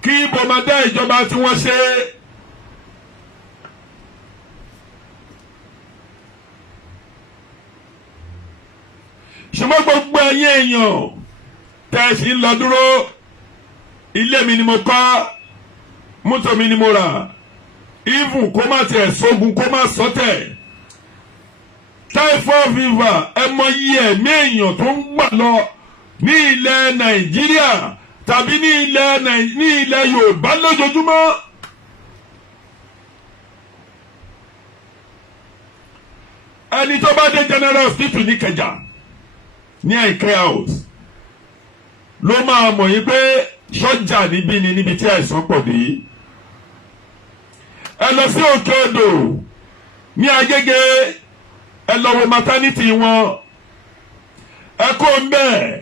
kí Ìgbò máa dá ìjọba tí wọ́n ṣe. ṣùgbọ́n gbogbo ẹ̀yin èèyàn tẹ̀sí ń lọ dúró. ilé mi ni mo kọ́, mọ́tò mi ni mo rà, even kó má tiẹ̀ sógun kó má sọ́tẹ̀. typhoid fever ẹ mọ iye ẹ̀mí èèyàn tó ń gbà lọ ní ilẹ̀ Nàìjíríà tàbí ní ilẹ̀ Yorùbá lójoojúmọ́. ẹni tó bá dé General Hospital ní Ìkẹjà ní Àìkẹ́ house ló máa mọ̀ yín pé sọ́jà níbí ni níbi tí àìsàn pọ̀ dé. ẹ lọ sí Òkè Odò ní Agége ẹ lọ wo maternity wọn. ẹ kó ń bẹ́ẹ̀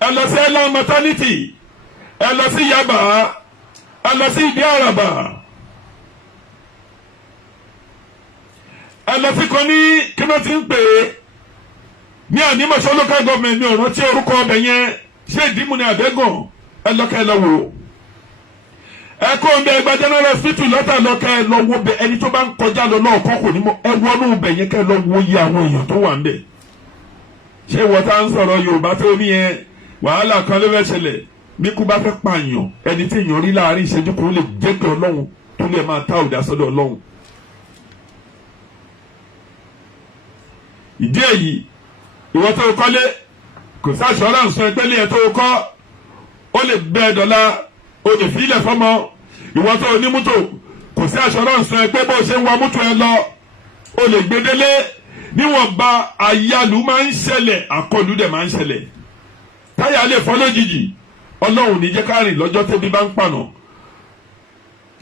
ẹ lọ sí ẹlọ maternity ẹ lọ sí Yaba ẹ lọ sí Ìdí Àràbà ẹ lọ sí kan ní kí wọ́n ti ń pè é ní Ànímọ̀ṣọ́ local government ní ọ̀rọ̀ tí orúkọ ọbẹ̀ yẹn ṣé Ìdímù ní Àbẹ́gàn ẹ lọ́kẹ́ ẹ lọ wò. ẹ kó ń bẹ ẹgbẹ́ General Hospital lọ́tà lọ́kẹ́ ẹ lọ wo bẹ ẹni tó bá ń kọjá lọ náà kọ́ kò ní mọ ẹ wọnú bẹ̀ yẹn kẹ́ ẹ lọ wo iye àwọn èèyàn tó wà ń bẹ̀. ṣé ìwọ tá ń sọ̀rọ̀ Yorùbá tó ní yẹn wàhálà kan ló fẹ́ ṣẹlẹ̀ bí kú bá fẹ́ pààyàn ẹni tí èèyàn rí láàrin ìṣẹ́jú kan lè jẹ́ pé Ọlọ́run tó lè máa ta òdà sọ́dọ̀ Ọlọ́run. ìdí èyí ìwọ tó kọ́lé kò sí assurance ẹgbẹ́ lé ẹ̀ tó kọ́ ó lè bẹ́ ẹ dọ́là ó lè fi ilẹ̀ fọ́mọ. ìwọ tó ní mọ́tò kò sí assurance ẹgbẹ́ bó ṣe ń wa mọ́tò ẹ lọ ó lè gbedele. níwọ̀nba àyálù máa ń ṣẹlẹ̀ àkọlù dẹ̀ máa ń ṣẹlẹ̀. táyà lè fọ́ lójijì Ọlọ́run ní jẹ́ ká rìn lọ́jọ́ tẹ́bí bá ń pànà.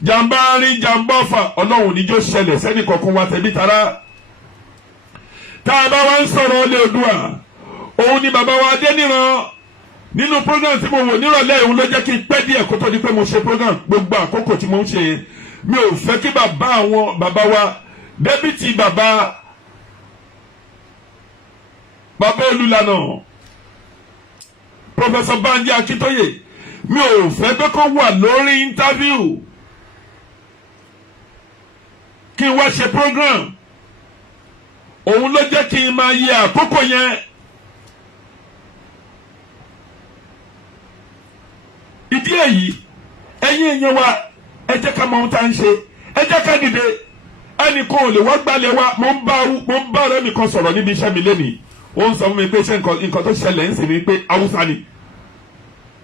jàǹbá rí jàǹbá ọ̀fà Ọlọ́run ní jó ṣẹlẹ̀ sẹ́ni kọ̀ọ̀kan wa tẹ̀bí tara. tá a bá wá ń sọ̀rọ̀ Ilé Oòduà òun ni bàbá wa Adéníran nínú program tí mo wò nírọ̀lẹ́ òun ló jẹ́ kí n pẹ́ díẹ̀ kó tó di pé mo ṣe program gbogbo àkókò tí mo ń ṣe mi ò fẹ́ kí bàbá wa débìtì bàbá Olúlànà Professor Banji Akíntóyè mi ò fẹ́ pé kó wà lórí interview kí n wá ṣe program òun ló jẹ́ kí n máa yẹ àkókò yẹn. ìdí èyí ẹ̀yin èèyàn wa ẹ jẹ́ ká mọ ohun tá à ń ṣe ẹ jẹ́ ká dìde ẹnì kan ò lè wá gbalẹ̀ wa mo ń bá ọ̀rẹ́ mi kan sọ̀rọ̀ níbi iṣẹ́ mi lẹ́nìí ó ń sọ fún mi pé ṣé nǹkan tó ṣẹlẹ̀ ń sìn ní pé Haúsá ni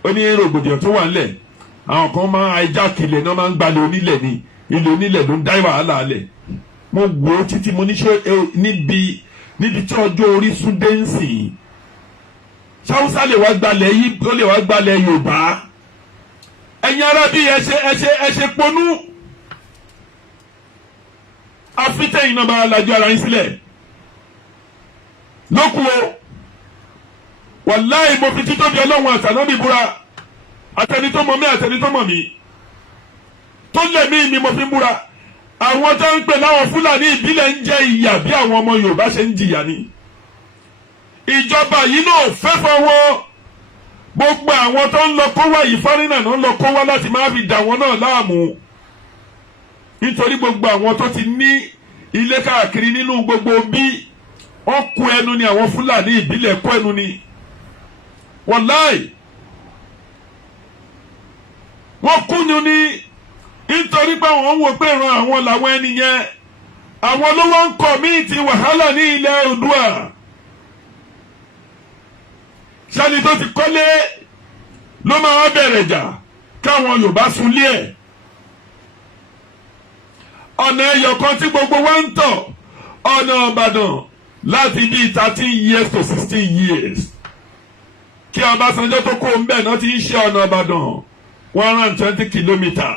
ó ní rògbòdìyàn tó wà ńlẹ̀ àwọn kan máa hijack ilẹ̀ náà máa ń gbalẹ̀ onílẹ̀ ni ilẹ̀ onílẹ̀ ló ń dá wàhálà lẹ̀ mo wò ó títí mo ní ṣe níbi tí ọjọ́ orí súndé ń sìn Haúsá lè wá gbalẹ̀ yìí ó lè wá gbalẹ̀ Yorùbá. ẹ̀yin ará bí ẹ ṣe ponú afitẹ́yìn náà máa lajú ara yín sílẹ̀ lókun o wàláì mo fi títóbi Ọlọ́run àtànábì búra àtẹni tó mọ̀ mí àtẹni tó mọ̀ mí tó lẹ̀ mí ni mo fi ń búra àwọn tó ń pè láwọn Fúlàní ìbílẹ̀ ń jẹ ìyà bí àwọn ọmọ Yorùbá ṣe ń jìyà ni ìjọba yìí náà fẹ́ fọwọ́ gbogbo àwọn tó ń lọ kó wá yìí fọ́nrínà náà ń lọ kó wá láti máa fi dà wọ́n náà láàmú nítorí gbogbo àwọn tó ti ní ilé káàkiri nínú gbogbo bí wọ́n kó ẹnu ni àwọn Fúlàní ìbílẹ̀ kó ẹnu ni wàláì wọ́n kúnyu ni nítorí pé àwọn ń wò pé ìran àwọn làwọn ẹni yẹn àwọn ló wọ́n ń kọ̀ míì ti wàhálà ní ilẹ̀ Oòduà. sani tó ti kọ́lé ló máa wá bẹ̀rẹ̀ jà káwọn Yorùbá sunlé ẹ̀. ọ̀nà ẹyọ kan tí gbogbo wa ń tọ̀ ọ̀nà Ìbàdàn láti bíi 13 years to 16 years kí Ọbásanjọ́ tó kó ń bẹ̀ náà ti ń ṣe ọ̀nà Ìbàdàn 120 kilometre.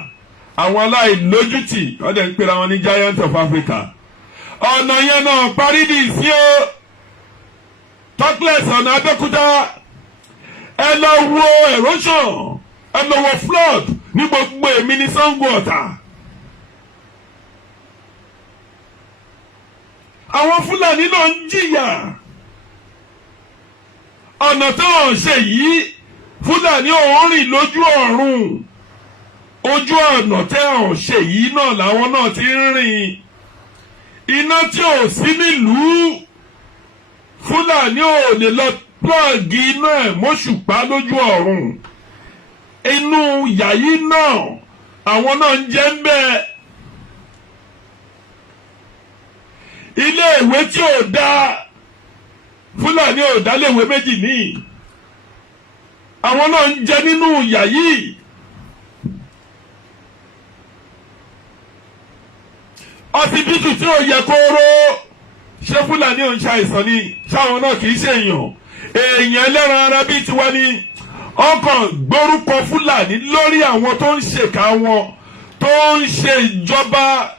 Àwọn aláìlójútì wọ́n dẹ̀ ń pera wọn ní Giant of Africa. Ọ̀nà yẹn náà parí ní ìsí o Talkless ọ̀nà Abẹ́òkúta. Ẹ lọ wo erosion, ẹ lọ wo flood ní gbogbo èmi ní Sango Ọ̀tà. Àwọn Fúlàní ló ń jìyà. Ọ̀nà tó ń ṣe yìí Fúlàní ò ń rìn lójú ọ̀run. Ojú ọ̀nà tẹ́ ọ̀ ṣe yìí náà làwọn náà ti ń rìn. Iná tí ò sí nílùú Fúlàní ò lè lọ plọ́ọ̀gì iná ẹ̀ mọ́ṣùpá lójú ọ̀run. Inú yàyí náà àwọn náà ń jẹ́ ń bẹ́ẹ̀. Ilé ìwé tí ò dáa Fúlàní ò dá léèwé méjì ní. Àwọn náà ń jẹ nínú yàyí. Ọsibítù tí ò yẹ kóró ṣé Fúlàní ò ń ṣàìsàn ni ṣáwọn náà kì í ṣe èèyàn. Èèyàn ẹlẹ́ran ara bíi tiwa ni ọkàn gbórúkọ Fúlàní lórí àwọn tó ń ṣèkà wọn tó ń ṣe ìjọba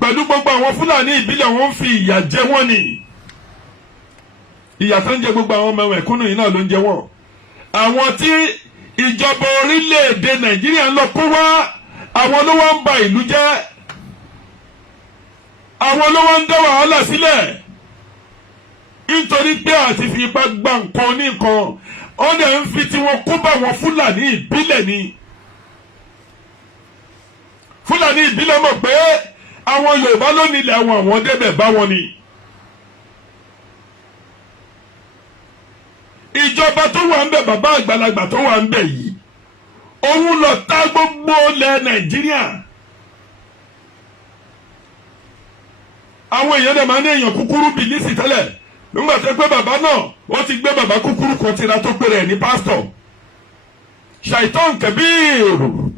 pẹ̀lú gbogbo àwọn Fúlàní ìbílẹ̀ wọn ń fi ìyà jẹ wọ́n ni. Ìyà tó ń jẹ gbogbo àwọn ọmọ ẹ̀kúnnù yìí náà ló ń jẹ wọ́n. Àwọn tí ìjọba orílẹ̀-èdè Nàìjíríà ń lọ kó wá àwọn ló wá ń ba ìlú jẹ́. Àwọn ló wá ń dá wàhálà sílẹ̀ nítorí pé àti fi ipá gba nǹkan ní nǹkan ó dẹ̀ ń fi tiwọn kó bá wọn Fúlàní ìbílẹ̀ ni. Fúlàní ìbílẹ̀ mọ̀ pé àwọn Yorùbá ló nílẹ̀ àwọn débẹ̀ bá wọn ni. Ìjọba tó wà ń bẹ̀ bàbá àgbàlagbà tó wà ń bẹ̀ yìí òun lọ ta gbogbo ilẹ̀ Nàìjíríà. Àwọn èèyàn dẹ̀ máa ní èèyàn kúkúrú bìlísì tẹ́lẹ̀ nígbà tó pé bàbá náà ó ti gbé bàbá kúkúrú kan tira tó pé rẹ̀ ní pásítọ̀. Ṣàìtàn kẹbíìrù.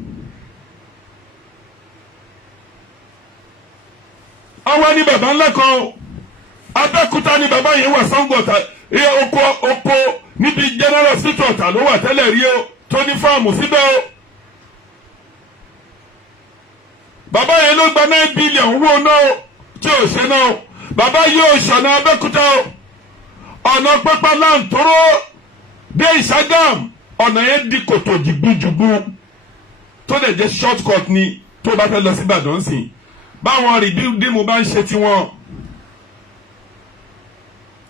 Àwọn ní bàbá ńlá kan Abẹ́òkúta ní bàbá yẹn wà Sango Ọ̀tà oko níbi General Hospital Ọ̀tà ló wà tẹ́lẹ̀ rí o tó ní fáàmù síbẹ̀ o. Bàbá yẹn ló gba 9 billion owó náà tí ò ṣe náà. Bàbá yóò ṣọ̀nà Abẹ́òkúta o. Ọ̀nà Pápá Láǹtóró dé Ìṣàgàm ọ̀nà yẹn di kòtò jìgbìjìgbù tó lè jẹ́ short cut ni tó bá fẹ́ lọ sí Ìbàdàn sí. Báwọn rìdíìmù bá ń ṣe tiwọn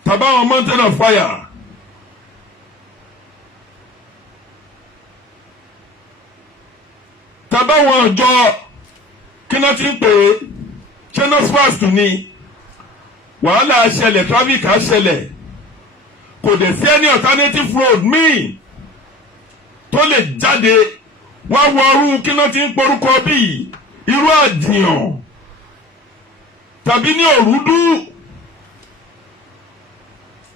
tàbáwọn mountain of fire tàbáwọn ọjọ́ kí náà ti ń pè é chenos fast ni wàhálà ṣẹlẹ̀ traffic á ṣẹlẹ̀ kò dẹ̀ sí any alternative road míì tó lè jáde wá wọrú kí náà ti ń porúkọ bíi irú Àdìyàn tàbí ní Òrùdú.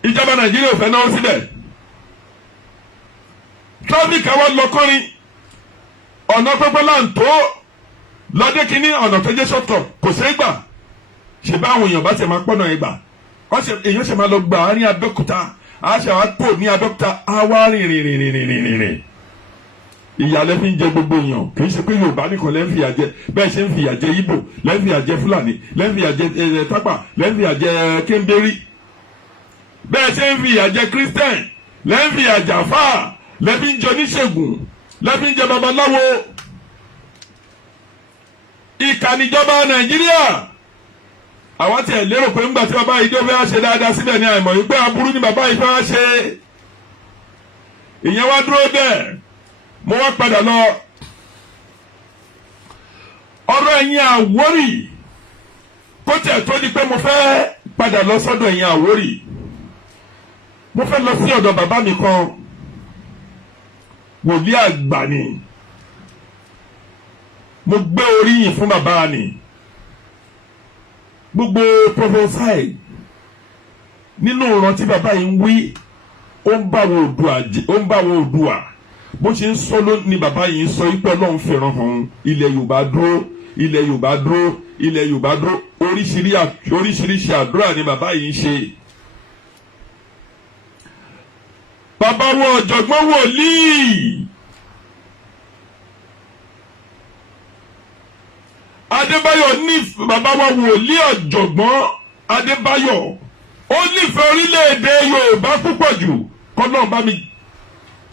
Ìjọba Nàìjíríà ò fẹ́ náà síbẹ̀. Traffic àwọn lọkọrin ọ̀nà Pápá Láǹtóró lọ́dẹ kínní ọ̀nà tó jẹ́ short cut kò ṣeé gbà. Ṣé bá àwọn èèyàn bá ṣe máa pọ́nà ẹ̀ gbà? Èèyàn ṣe máa lọ gbà á ní Abẹ́òkúta, á ṣe àwọn pò ní Abẹ́òkúta, á wá rìn. Ìyàlẹ́ fi ń jẹ gbogbo èèyàn kì í ṣe pé Yorùbá nìkan lẹ́ ń fìyà jẹ bẹ́ẹ̀ ṣe ń fìyà jẹ Ìgbò lẹ́ ń fìyà jẹ Fúlàní lẹ́ ń fìyà jẹ Tápà lẹ́ ń fìyà jẹ Kéńbérí bẹ́ẹ̀ ṣe ń fìyà jẹ Christian lẹ́ ń fìyà jẹ àfáà lẹ́ fi ń jẹ oníṣègùn lẹ́ fi ń jẹ babaláwo. Ìkànnìjọba Nàìjíríà àwọn tiẹ̀ lérò pé ńgbà tí bàbá yìí dé fẹ́ ṣe dáadáa síbẹ̀ ní àìmọ̀ yìí pé aburú ni bàbá yìí fẹ́ ṣe. Ìyẹn wá dúró bẹ́ẹ̀ mo wá padà lọ ọ̀rọ̀ ẹ̀yin Àwórì kó tẹ̀ tó di pé mo fẹ́ padà lọ sọ́dọ̀ ẹ̀yin Àwórì mo fẹ́ lọ sí ọ̀dọ̀ bàbá mi kan wòlíì àgbà ni mo gbé oríyìn fún bàbá ni gbogbo prophesy nínú ìrántí bàbá yìí ń wí ó ń bá wo Oòduà bó ṣe ń sọ ló ní bàbá yìí ń sọ ipò Ọlọ́run fẹ́ràn hàn ilẹ̀ Yorùbá dúró ilẹ̀ Yorùbá dúró ilẹ̀ Yorùbá dúró oríṣiríṣi àdúrà ni bàbá yìí ń ṣe bàbá wo ọ̀jọ̀gbọ́n wòlíì Adébáyọ̀ ní bàbá wa wòlíì ọ̀jọ̀gbọ́n Adébáyọ̀ ó nífẹ̀ẹ́ orílẹ̀-èdè Yorùbá púpọ̀ jù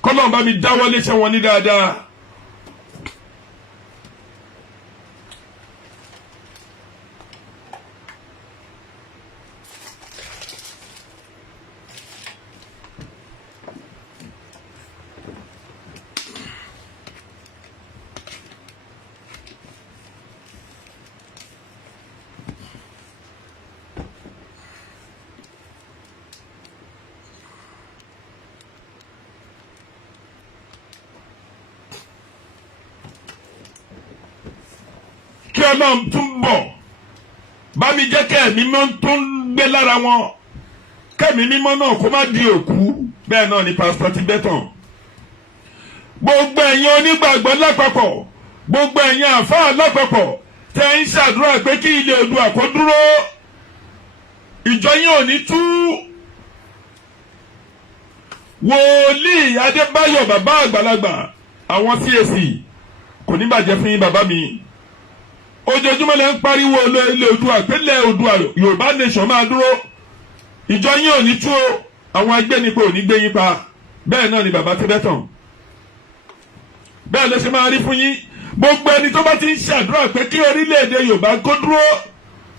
kọ́nà bá mi dáwọ́ léṣẹ́ wọn ní dáadáa. Kí Ọlọ́run tún bọ̀ bá mi jẹ́ kẹ́mi mímọ́ tó ń gbé lára wọn, kẹ́mi mímọ́ náà kó má di òkú. Bẹ́ẹ̀ náà ni pásítọ̀ ti bẹ́tàn. Gbogbo ẹ̀yin onígbàgbọ́ lápapọ̀, gbogbo ẹ̀yin àfáà lápapọ̀ tẹ́ ń ṣàdúrà pé kí ilé Oòduà kó dúró, ìjọ yín ò ní tú. Wòlíì Adébáyọ̀ bàbá àgbàlagbà àwọn CAC kò ní bàjẹ́ fún yín bàbá mi. Ojoojúmọ́ lẹ ń pariwo ilé Oòduà pé ilé Oòduà Yorùbá nation máa dúró, ìjọ yín ò ní tú o, àwọn agbẹnipa ò ní gbé yín pa. Bẹ́ẹ̀ náà ni bàbá ti bẹ́tàn. Bẹ́ẹ̀ ló ṣe máa rí fún yín. Gbogbo ẹni tó bá ti ń ṣàdúrà pé kí orílẹ̀-èdè Yorùbá kó dúró,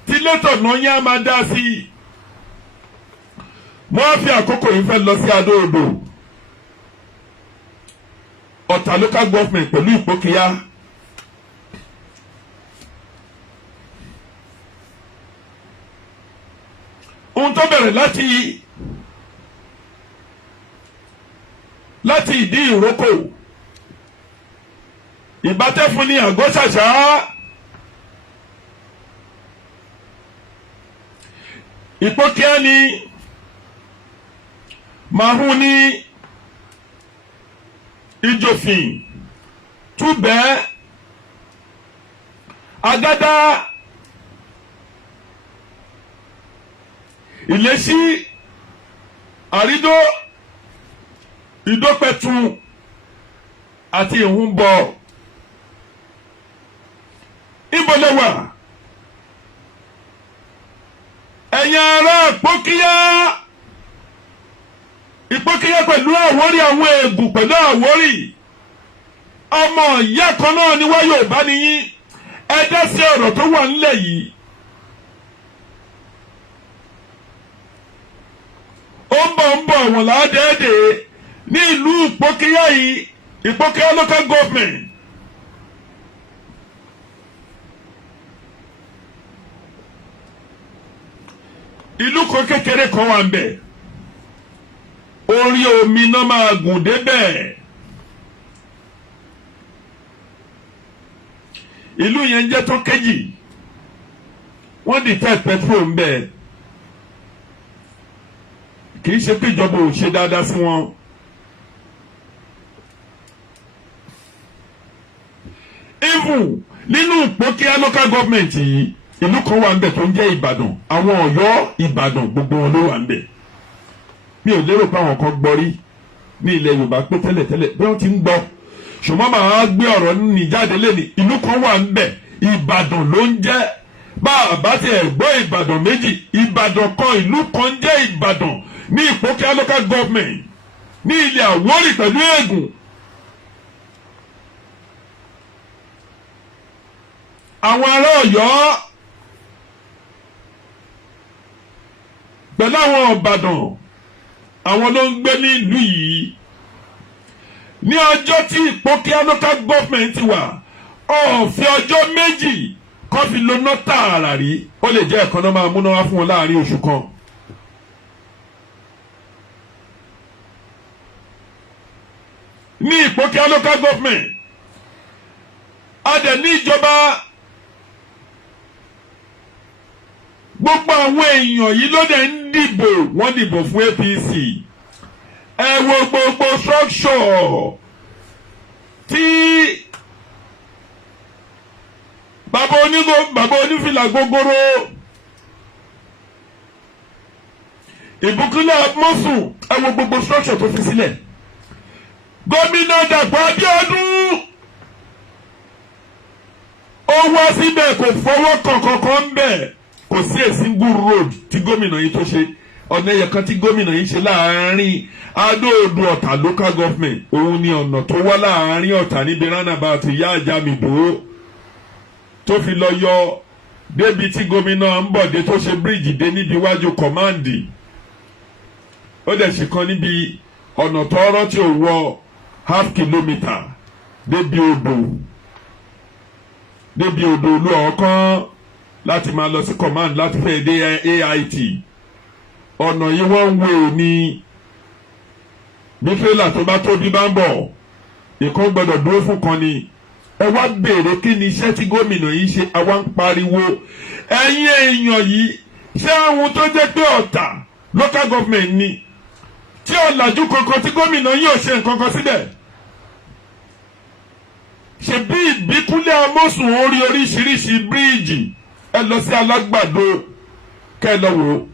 tí létò náà yín á máa dá sí i. Mo á fi àkókò yìí fẹ́ lọ sí Adó-Odò, Ọ̀tà local government pẹ̀lú Ìpókíyá. Ohun tó bẹ̀rẹ̀ láti ìdí ìrókò ìbátẹ́fún ní àgọ́ṣàṣà Ìpókíá ní Màhún ní Ìjòfìn Túbẹ̀ Agádá Ìlésí Àrídó Ìdópẹ̀tù àti Ìhúnbọ̀. Ibo lẹ wà ẹ̀yin ará Ìpókíyá pẹ̀lú Àwórì, àwọn Ègùn pẹ̀lú Àwórì, ọmọ ìyá kan náà ni wá Yorùbá nìyí. Ẹ dá sí ọ̀rọ̀ tó wà nílẹ̀ yìí. Ó ń bọ̀ wọ̀n ládẹ́ẹ̀dẹ́ ní ìlú Ìpókíyá yìí, Ìpókíyá local government. Ìlú kan kékeré kan wà ńbẹ̀, orí omi náà máa gùn débẹ̀. Ìlú yẹn jẹ́ tó kéjì, wọ́n detect petrol ńbẹ̀. Kì í ṣe pé ìjọba ò ṣe dáadáa sí wọn. Even nínú Ìpókíyá local government yìí, ìlú kan wà ńbẹ̀ tó ń jẹ́ Ìbàdàn. Àwọn Ọ̀yọ́ Ìbàdàn gbogbo wọn ló wà ńbẹ̀. Mi ò lérò pé àwọn kan gbọ́ rí ní ilẹ̀ Yorùbá pé tẹ́lẹ̀tẹ́lẹ̀ bí wọ́n ti ń gbọ́. Ṣùgbọ́n màá gbé ọ̀rọ̀ ní jáde lẹ́nu. Ìlú kan wà ńbẹ̀, Ìbàdàn ló ń jẹ́. Bá a bá tiẹ̀ gbọ́ Ìbàdàn méjì, Ìbàdàn kan ìlú kan ń jẹ́ Ìbàdàn ní Ìpókíá local government ní ilẹ̀ Àwórì pẹ̀lú Ègùn. Àwọn ará Ọ̀yọ́ pẹ̀lú àwọn Ìbàdàn, àwọn ló ń gbé ní ìlú yìí. Ní ọjọ́ tí Ìpókíá local government wà, ọ̀fẹ́ ọjọ́ méjì kọ́ fi lóná tààrà rí. Ó lè jẹ́ ẹ̀kan náà máa múná wá fún wọn láàrin oṣù kan. Ní Ìpókíá local government, a dẹ̀ ní ìjọba. Gbogbo àwọn èèyàn yìí ló dẹ̀ ń dìbò, wọ́n dìbò fún APC. Ẹ wo gbogbo structure tí bàbá onífìlà gogoro Ìbùkúnlẹ̀ Mọ́sùn ẹ wo gbogbo structure tó fi sílẹ̀. Gómìnà Dàpọ̀ Abíọ́dún ó wá síbẹ̀ kò fọwọ́ kankan ń bẹ̀, kò sí a single road tí gómìnà yìí tó ṣe. Ọ̀nà ẹ̀yẹ kan tí gómìnà yìí ṣe láàárín Adó-Odò Ọ̀tà local government, òun ni ọ̀nà tó wá láàárín Ọ̀tà níbi roundabout Ìyá Àjàmìdó tó fi lọ yọ débi tí gómìnà ń bọ̀ dé tó ṣe bíríìjì dé níbi iwájú kọ̀máǹdì. Ó dẹ̀ ṣe kan níbi ọ̀nà tọ́rọ́ tí ò wọ half kilometre débi odò olú ọ̀kan láti máa lọ sí command láti fẹ́ dé AIT. Ọ̀nà yìí wọ́n ń wo ní bí tírélà tó bá tóbi bá ń bọ̀, ìkan gbọ́dọ̀ dúró fún kan ni. Ẹ wá béèrè kí ni iṣẹ́ tí gómìnà yìí ṣe, àwa ń pariwo. Ẹ̀yin èèyàn yìí ṣé àwọn tó jẹ́ pé Ọ̀tà local government ni tí ọ̀làjú kankan tí gómìnà yìí ò ṣe nǹkan kan síbẹ̀? Ṣebí Ìbíkúnlé Amósùn orí oríṣiríṣi bíríìjì, ẹ lọ sí Alágbàdo kẹ́ ẹ lọ wò ó.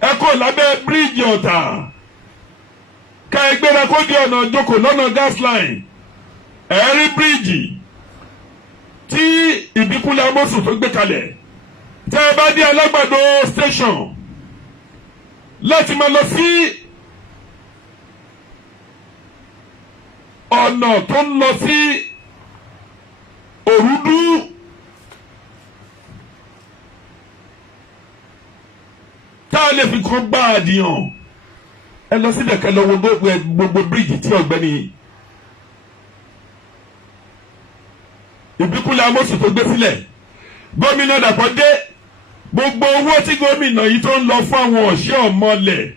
Ẹ kó lábẹ́ bíríìjì Ọ̀tà ká ẹ gbéra kó di ọ̀nà ìjókòó lọ́nà gas line, ẹ rí bíríìjì tí Ìbíkúnlé Amósùn tó gbé kalẹ̀. Tẹ́ ẹ bá dé Alágbàdo station láti máa lọ sí ọ̀nà tó ń lọ sí Òrùdú, tá a lè fi kan gbá àdìyàn, ẹ lọ síbẹ̀ kẹ́ lọ wo gbogbo bíríìjì tí ọ̀gbẹ́ni Ìbíkúnlé Amósùn tó gbé sílẹ̀. Gómìnà Dàpọ̀ dé, gbogbo owó tí gómìnà yìí tó ń lọ fún àwọn ọ̀ṣẹ́ ọ̀mọlẹ̀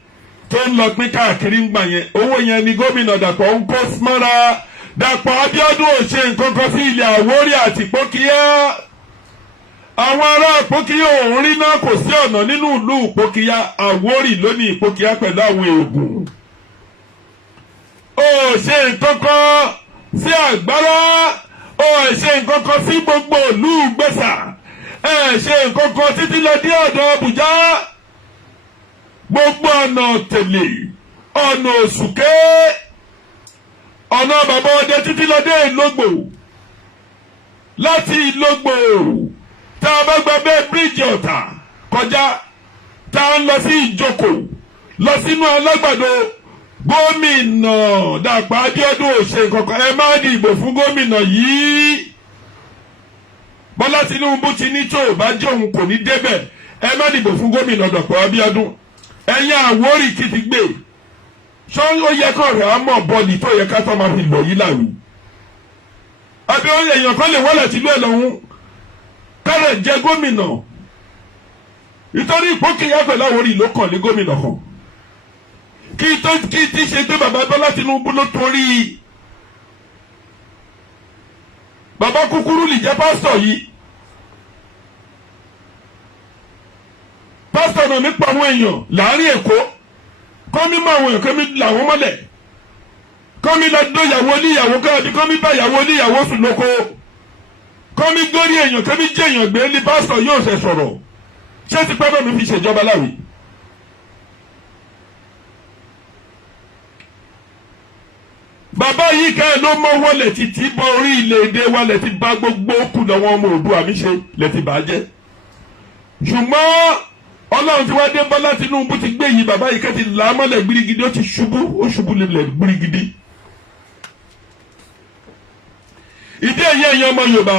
tó ń lọ pín káàkiri ń gbà yẹn, owó yẹn ni gómìnà Dàpọ̀ ń kó mọ́ra. Dàpọ̀ Abíọ́dún ò ṣe nǹkan kan sí ilẹ̀ Àwórì àti Ìpókíyá. Àwọn ará Ìpókíyá òun rí náà, kò sí ọ̀nà nínú ìlú Ìpókíyá. Àwórì ló ní Ìpókíyá pẹ̀lú àwọn ègùn. Ó ṣe nǹkan kan sí Àgbárá, ó ṣe nǹkan kan sí gbogbo ìlú Ìgbésà, ẹ ṣe nǹkan kan títí lọ dé ọ̀dọ̀ Àbújá. Gbogbo ọ̀nà tèlè, ọ̀nà Òṣùké, ọ̀nà Bàbá Ọdẹ títí lọ dé Ìlógbò. Láti Ìlógbò tá a bá gba bẹ́ẹ̀ bíríìjì Ọ̀tà kọjá, tá a ń lọ sí Ìjókòó lọ sínú Alágbàdo. Gómìnà Dàpọ̀ Abíọ́dún ò ṣe nǹkan kan. Ẹ má dìbò fún gómìnà yìí. Bọ́lá Tinubu ti ní tó bá jẹ́ òun kò ní débẹ̀, ẹ má dìbò fún gómìnà Dàpọ̀ Abíọ́dún. Ẹ̀yin Àwórì kìtì gbé, ṣé ó yẹ kó rẹ̀ á mọ̀ bọ́ọ̀lì tó yẹ ká tó máa fi lọ yìí láwùí? Àbí èèyàn kan lè wọlé tìlú ẹ̀ lọ́hún kárẹ̀ jẹ́ gómìnà, nítorí Ìpókíyá pẹ̀lú Àwórì ló kàn lé gómìnà kan. Kí ti ṣe pé bàbá Bọ́lá Tinubu ló torí bàbá kúkúrú lè jẹ́ pásítọ̀ yìí. Pásítọ̀ náà nípa àwọn èèyàn láàrin Èkó, kọ́mí mọ àwọn èèyàn kọ́mí làwọn mọ́lẹ̀, kọ́mí lọ́dún ìyàwó oníyàwó káàbí kọ́mí bá ìyàwó oníyàwó sùn lóko, kọ́mí gbórí èèyàn kọ́mí jẹ́ èèyàn gbé ní pásítọ̀ yóò ṣe sọ̀rọ̀. Ṣé ti pẹ́ bẹ́ẹ̀ mi fi ṣèjọba láwì? Bàbá yìí ká ẹ ló mọ wọlé títí bọ orí ilẹ̀-èdè wa lẹ̀ ti bá gbogbo kù lọ́wọ́ ọmọ Oòduà mi ṣe lẹ̀ ti bàjẹ́. Ṣùgbọ́n Ọlọ́run ti wá dé, Bọ́lá Tinubu ti gbé yìí, bàbá yìí ká ti là á mọ́lẹ̀ gbirigidi, ó ti ṣubú, ó ṣubú lulẹ̀ gbirigidi. Ìdí èyí ẹ̀yin ọmọ Yorùbá,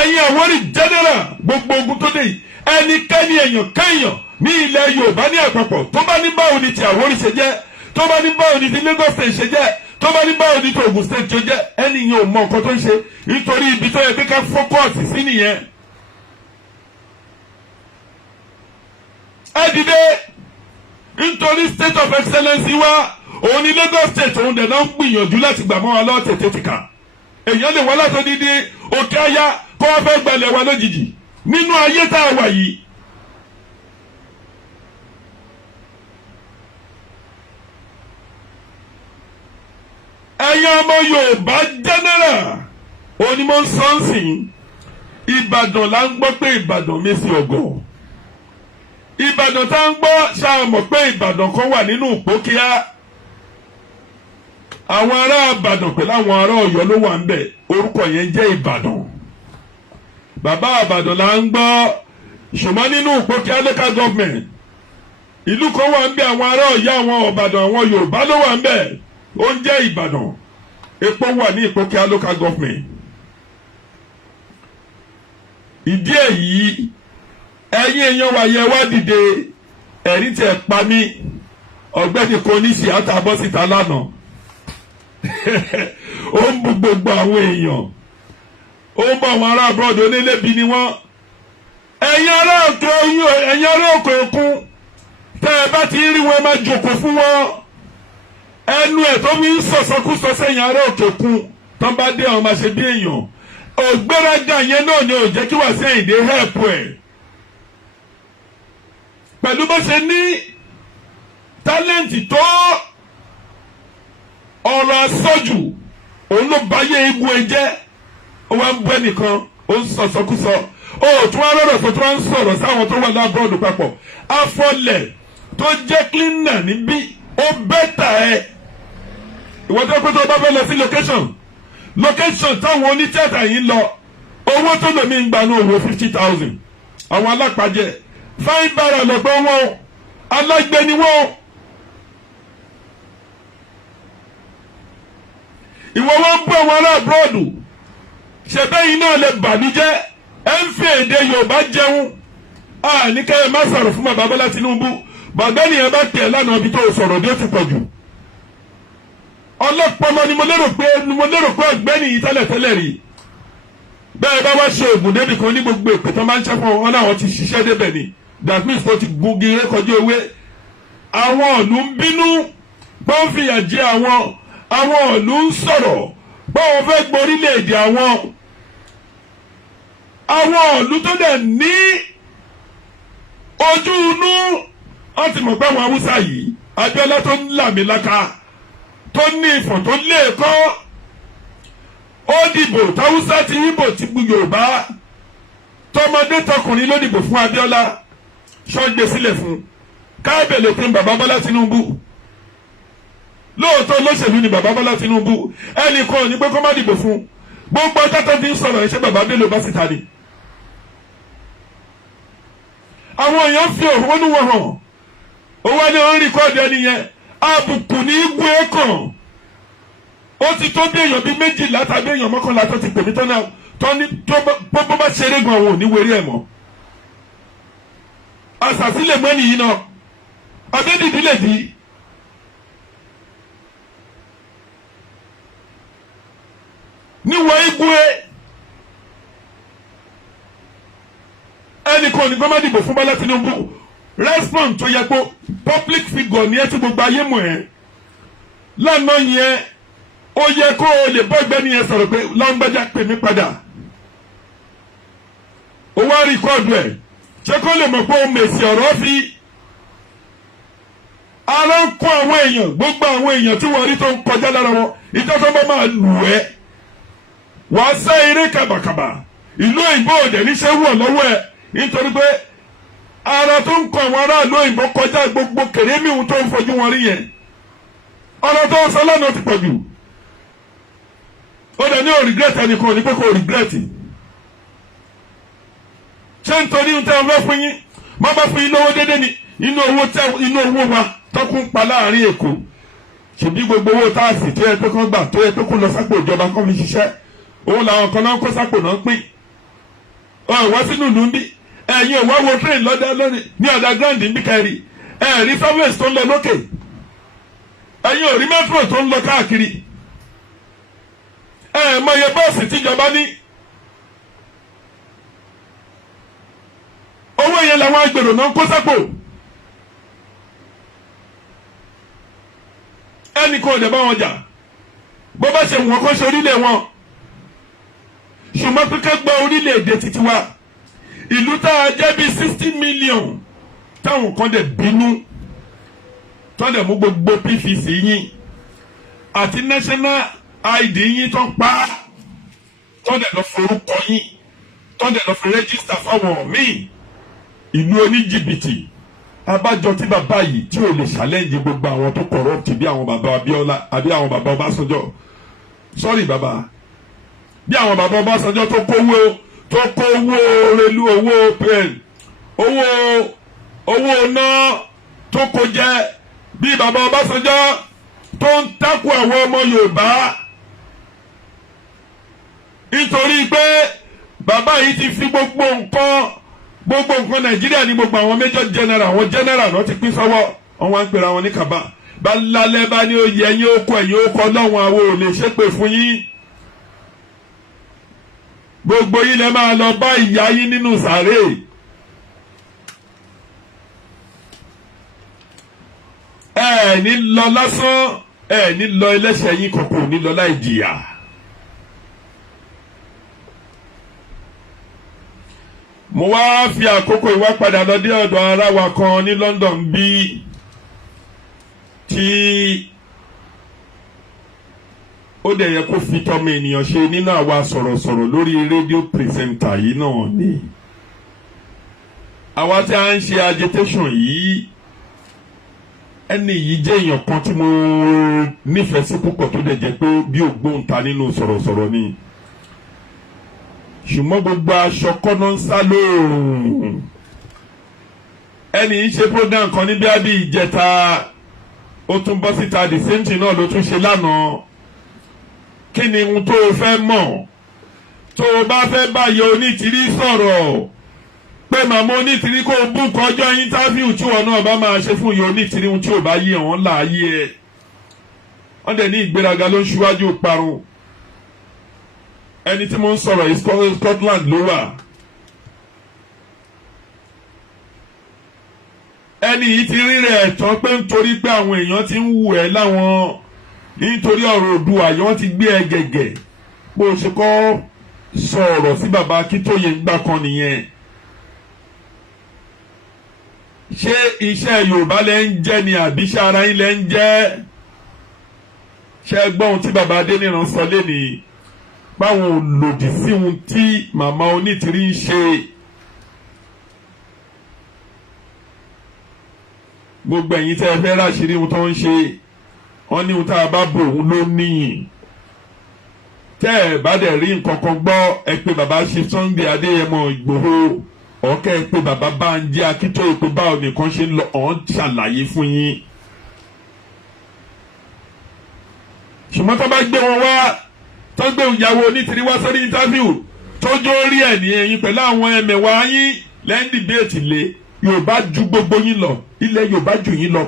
ẹ̀yin Àwórì general, gbogbo ogun tó dé yìí, ẹnikẹ́ni èèyàn kéèyàn ní ilẹ̀ Yorùbá ní àpapọ̀ tó bá ní báwo ni ti Àwórì ṣe jẹ́, tó bá ní báwo ni ti Lagos State ṣe jẹ́, tó bá ní báwo ni ti Ogun State ṣe jẹ́, ẹni yẹn ò mọ nǹkan tó ń ṣe, nítorí ibi tó yẹ ká fọ́kọ̀sì sí nìyẹn. Ẹ dìde, nítorí state of excellence wa òun ni Lagos State, òun dẹ̀ náà ń gbìyànjú láti gbà mọ́ wa lọ́wọ́ tètè tìkà. Èèyàn lè wá látọ̀ dídí òkè ayá kó wọ́n fẹ́ gbalẹ̀ wa lójijì nínú ayé tá a wà yìí. Ẹ̀yin ọmọ Yorùbá general, òun ni mo ń sọ ń sìn. Ìbàdàn là ń gbọ́ pé Ìbàdàn Mèsì ọ̀gọ̀. Ìbàdàn tá ń gbọ́ ṣáà mọ̀ pé Ìbàdàn kan wà nínú Ìpókíà. Àwọn ará Ìbàdàn pẹ̀lú àwọn ará Ọ̀yọ́ ló wà ń bẹ̀, orúkọ yẹn jẹ́ Ìbàdàn. Bàbá Ìbàdàn là ń gbọ́, ṣùgbọ́n nínú Ìpókíà local government ìlú kan wà ń bẹ̀, àwọn ará Ọ̀yọ́, àwọn Ìbàdàn, àwọn Yorùbá ló wà ń bẹ̀, ó ń jẹ́ Ìbàdàn. Epo wà ní Ìpókíà local government. Ìdí èyí ẹ̀yin èèyàn wa yẹ wá dìde, ẹ̀rí tẹ̀ pa mí ọ̀gbẹ́ni kan ní síátà bọ́ síta lánàá. Ó ń bu gbogbo àwọn èèyàn, ó ń bọ àwọn ará abroad onílébi ni wọ́n. Ẹ̀yin ará òkè òkun tẹ́ ẹ bá ti rí wọn máa jókòó fún wọn. Ẹnu ẹ̀ tó fi ń sọ̀sọ́kúsọ sẹ́yìn ará òkè òkun tán bá dé àwọn máa ṣe bí èèyàn. Ògbéraga yẹn náà ni ò jẹ́ kí Wasiu Ayinde help ẹ̀. Pẹ̀lú bó ṣe ní tálẹ́ǹtì tó, ọ̀rọ̀ àsọjù òun ló báyé egun ẹ jẹ́. Ó wá ń bú ẹnìkan, ó ń sọ̀sọ́kúsọ, ó tún wá rọ̀rọ̀ tó tún wá ń sọ̀rọ̀ sáwọn tó wà lábọ́ọ̀dù papọ̀. Afọlẹ̀ tó jẹ́ cleaner níbí ó bẹ́tà ẹ̀. Ìwọ́n tó pé tó bá fẹ́ lọ sí location táwọn onítìátà yìí lọ, owó tó lòmí ń gbanú owó 50,000. Àwọn alápàjẹ fáìn bára lọ́gbọ́n wọn, alágbẹni wọn. Ìwọ wọn bú àwọn ará abúrọ́dù, ṣẹ̀bẹ́yìn náà lè bànújẹ́, ẹ̀ ń fi èdè Yorùbá jẹun. Ní kẹ́yẹ má sọ̀rọ̀ fún bàbá Bọ́lá Tinubu, bàbá nìyẹn bá tẹ̀ lánàá ibi tó sọ̀rọ̀ dé ti pọ̀ jù. Ọlọ́pọlọ ni mo lérò pé ọ̀gbẹ́ni yìí tẹ́lẹ̀ rí. Bẹ́ẹ̀ bá wá ṣe ògùn débì kan ní gbogbo èpè tó máa ń ṣẹ́fọ́ wọn láwọn ti ṣiṣẹ́ débẹ̀ ni. That means tó ti gungi rékọjá ewé. Àwọn ìlú ń bínú bó ń fìyà jẹ àwọn ìlú ń sọ̀rọ̀ bó wọn fẹ́ gborílẹ̀-èdè àwọn. Àwọn ìlú tó dẹ̀ ní ojú inú, wọ́n ti mọ̀ pé àwọn Haúsá yìí, Abíọ́lá tó ń làmìlaka, tó ní ìfọ̀n tó lé ẹ̀kọ́, ó dìbò táwùsá ti Ìgbò ti gbú Yorùbá, tọmọdé tọkùnrin ló dìbò fún Abíọ́lá, ṣọ́gbé sílẹ̀ fún káàbẹ̀ lè pín bàbá Bọ́lá Tinubu. Lóòótọ́ olóṣèlú ni bàbá Bọ́lá Tinubu, ẹnì kan ò ní pé kó má dìbò fún. Gbogbo ọjọ́ tó ti ń sọ̀rọ̀ ẹ̀ṣẹ́ bàbá Bello bá síta ni. Àwọn èèyàn fi òhun wọn hàn, ó wá ní orí kọ́ọ̀dù ẹni yẹn, àbùkù ní igun ẹ̀kàn. Ó ti tó bí èèyàn bíi 12 tàbí èèyàn 11 tó ti pè mí tó bó bá ṣeré gan òun ò ní wérí ẹ̀ mọ́. Àṣàsílẹ̀ mọ́ ẹni yìí náà, àbẹ́dìdí lè dì. Níwọ̀ igun ẹnì kan ní gbọ́mọ́ dìbò fún Bọ́lá Tinubu. Respond tó yẹ kó public figure ní ẹ tí gbogbo ayé mọ̀ ẹ́. Lánàá yẹn ó yẹ kó o lè bọ́ ìgbẹ́ni yẹn sọ̀rọ̀ pé Láńgbájá pè mí padà. Ó wá rìkọ́ọ̀dù ẹ̀ ṣé kó lè mọ̀ pé o mèsì ọ̀rọ̀ fi. Ara ń kó àwọn èèyàn, gbogbo àwọn èèyàn tí wọ́n rí tó ń kọjá lára wọn, ìjọ tó bá máa lù ẹ́. Wàá sá eré kàbàkàbà, ìlú òyìnbó òdẹ níṣẹ́ wọ̀ lọ́wọ́ ẹ̀ nítorí pé ara tó ń kọ àwọn aráàlú òyìnbó kọjá gbogbo kèrémìhun tó ń fojú wọn rí yẹn. Ọ̀rọ̀ tó ń sọ lánàá ti pọ̀ jù. Ó dẹ̀ ní ò regret ẹnìkan ò ní pé kò regret. Ṣé nítorí ń tẹ́ ọ fẹ́ fún yín? Má bá fún yín lówó déédéé ni inú owó wa tọ́kùn pa láàrin Èkó. Ṣèbí gbogbo owó táàsì tó yẹ pé kán gbà tó yẹ pé kó lọ sápò ìjọba kán fi ṣiṣẹ́. Òun làwọn kan náà ń kó sápò náà ń pín. Wá sínú ìlú ń bí. Ẹ̀yin ò wá wo train lọ́dẹ lónìí ní underground ń bí kẹrì. Rí surveillance tó ń lọ lókè. Ẹ̀yin ò rí metro tó ń lọ káàkiri. Mọ iye bọ́ọ̀sì tíjọba ní. Owó yẹn làwọn agbèrò náà ń kó sápò. Ẹnì kan ò dẹ̀ bá wọn jà. Bó bá ṣe wọ́n kó ṣe orílẹ̀ wọn. Ṣùgbọ́n pípẹ́ gba orílẹ̀-èdè títí wa. Ìlú tá a jẹ́ bíi 60 million táwọn kan dẹ̀ bínú. Tọ́lẹ̀ mú gbogbo PVC yín àti national ID yín tó ń pa. Tọ́lẹ̀ lọ forúkọ yín. Tọ́lẹ̀ lọ fi rẹ́gísítà fáwọn míì. Ìlú oníjìbìtì abájọ tí bàbá yìí tí ò lè challenge gbogbo àwọn tó corrupt bí àwọn bàbá Abíọ́lá àbí àwọn bàbá Ọbásanjọ́ sorry bàbá bí àwọn bàbá Ọbásanjọ́ tó kówó relu owó pen owó ná tó kó jẹ bí bàbá Ọbásanjọ́ tó ń takò àwọn ọmọ Yorùbá nítorí pé bàbá yìí ti fi gbogbo nǹkan Nàìjíríà ní gbogbo àwọn major general àwọn general náà ti pín sọ́wọ́ wọn wá ń pera wọn ní kaba bá lálẹ́ bá ní oyè ẹ̀yin ó kọ lọ́wọ́n àwọn ò lè ṣépè fún yín gbogbo yín lẹ máa lọ bá ìyá yín nínú sàréè ẹ ní lọ lásán ẹ ní lọ ẹlẹ́ṣẹ̀ yín kọ̀ọ̀kan ní lọ láì jìyà. mo wá fi àkókò ìwá padà lọ dé ọ̀dọ̀ ará wa kan ní London bí tí ó dẹ̀ yẹ kó fi tọmọ ènìyàn ṣe nínú àwa sọ̀rọ̀sọ̀rọ̀ lórí rédíò pírẹsẹ̀ntà yìí náà ni àwa tí a ń ṣe agitation yìí ẹni yìí jẹ́ èèyàn kan tí mo nífẹ̀ẹ́ sí púpọ̀ tó dẹ̀ jẹ́ pé bí ògbóǹta nínú sọ̀rọ̀sọ̀rọ̀ ni ṣùgbọ́n gbogbo aṣọ kọ́nà ń sá lóòrùn ẹni yìí ṣe program kan níbi àbí ìjẹta ó tún bọ́ síta the same thing náà ló tún ṣe lánàá kí ni ohun tó o fẹ́ mọ̀ tó o bá fẹ́ báyọ̀ Onítìrí sọ̀rọ̀ pé màmá Onítìrí kó o bú kọjọ́ íńtáfíù tí wọn náà bá máa ṣe fún ìyá Onítìrí ohun tí ò bá yé wọn láàyè ẹ̀ wọ́n dẹ̀ ní ìgbéraga ló ń ṣíwájú parun ẹni tí mo ń sọ̀rọ̀ yìí Scotland ló wà ẹni yìí ti rí rẹ̀ tán pé nítorí pé àwọn èèyàn ti ń wù ẹ́ láwọn nítorí ọ̀rọ̀ Oòduà yìí wọ́n ti gbé ẹ gẹ̀gẹ̀ bó o ṣe kọ́ sọ̀rọ̀ sí bàbá Akíntóyè ńgbà kan nìyẹn ṣé iṣẹ́ Yorùbá lẹ ń jẹ́ ni àbí iṣẹ́ ara yín lẹ ń jẹ́ ṣé gbọ́ ohun tí bàbá Adéníran sọ lénìí báwọn ò lòdì sí ohun tí màmá Onítìrí ń ṣe gbogbo ẹ̀yin tẹ́ ẹ fẹ́ ráṣìírí ohun tó ń ṣe wọ́n ní ohun tá a bá bò òun ló níyìn tẹ́ ẹ bá dẹ̀ rí nǹkan kan gbọ́ ẹ pé bàbá ṣe Sunday Adéyẹmọ Ìgbòho ọ̀kẹ́ ẹ pé bàbá Bánjí Akíntóyè pé báwo nìkan ṣe ń lọ ọ̀hún ṣàlàyé fún yín ṣùgbọ́n tó bá gbé wọn wá tó gbé ìyàwó Onítìrí wá sórí interview tójú orí ẹ̀ ní ẹ̀yin pẹ̀lú àwọn ẹ̀mẹ̀wá yín lẹ́yìn dìbéètì lé Yorùbá ju gbogbo yín lọ ilẹ̀ Yorùbá jù yín lọ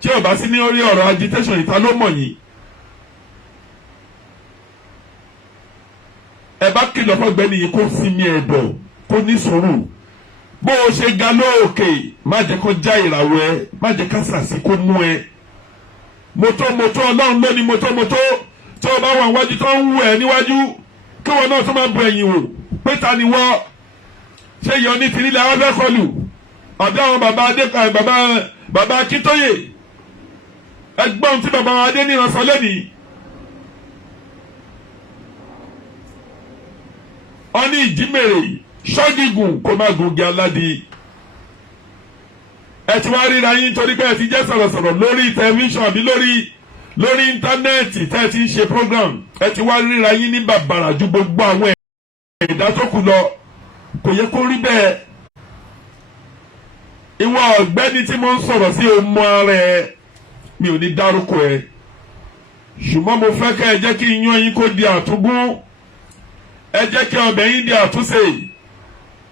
tí ò bá sí ní orí ọ̀rọ̀ agitation ìta ló mọ̀ yín ẹ bá kìlọ̀ fọ́gbẹ́ni yìí kó sinmi ẹ̀dọ̀ kó ní sùúrù bó o ṣe ga lóòkè má jẹ́ kó já ìràwọ̀ ẹ má jẹ́ ká sàsí kó mú ẹ mọ́tò Ọlọ́run ló ní mọ́tò tó o bá wà wájú tó ń wù ẹ́ níwájú kí wọn náà tó máa bu ẹ̀yìn wò pé ta ni wọ́ ṣé ìyá Onítìrí làwọn fẹ́ kọlù ọ̀dọ́ àwọn bàbá Akíntóyè ẹgbọ́n tí bàbá Adéníran sọ lẹ́nìí ọ ní ìjímèrè ṣọ́gígùn kó má gungi aládìí ẹ ti wá ríra yín torí pé ẹ ti jẹ́ sọ̀rọ̀sọ̀rọ̀ lórí tẹlifíṣàn àbí lórí íńtánẹ́ẹ̀tì tẹ́ ẹ ti ń ṣe program ẹ ti wá ríra yín ní bàbàrà ju gbogbo àwọn ẹ̀dá tó kù lọ kò yẹ kó rí bẹ́ẹ̀ ìwọ ọ̀gbẹ́ni tí mo ń sọ̀rọ̀ sí ọmọ ara ẹ mi ò ní dárúkọ ẹ ṣùgbọ́n mo fẹ́ kẹ́ ẹ jẹ́ kí iyán yín kó di àtúngún ẹ jẹ́ kí ọbẹ̀ yín di àtúnṣe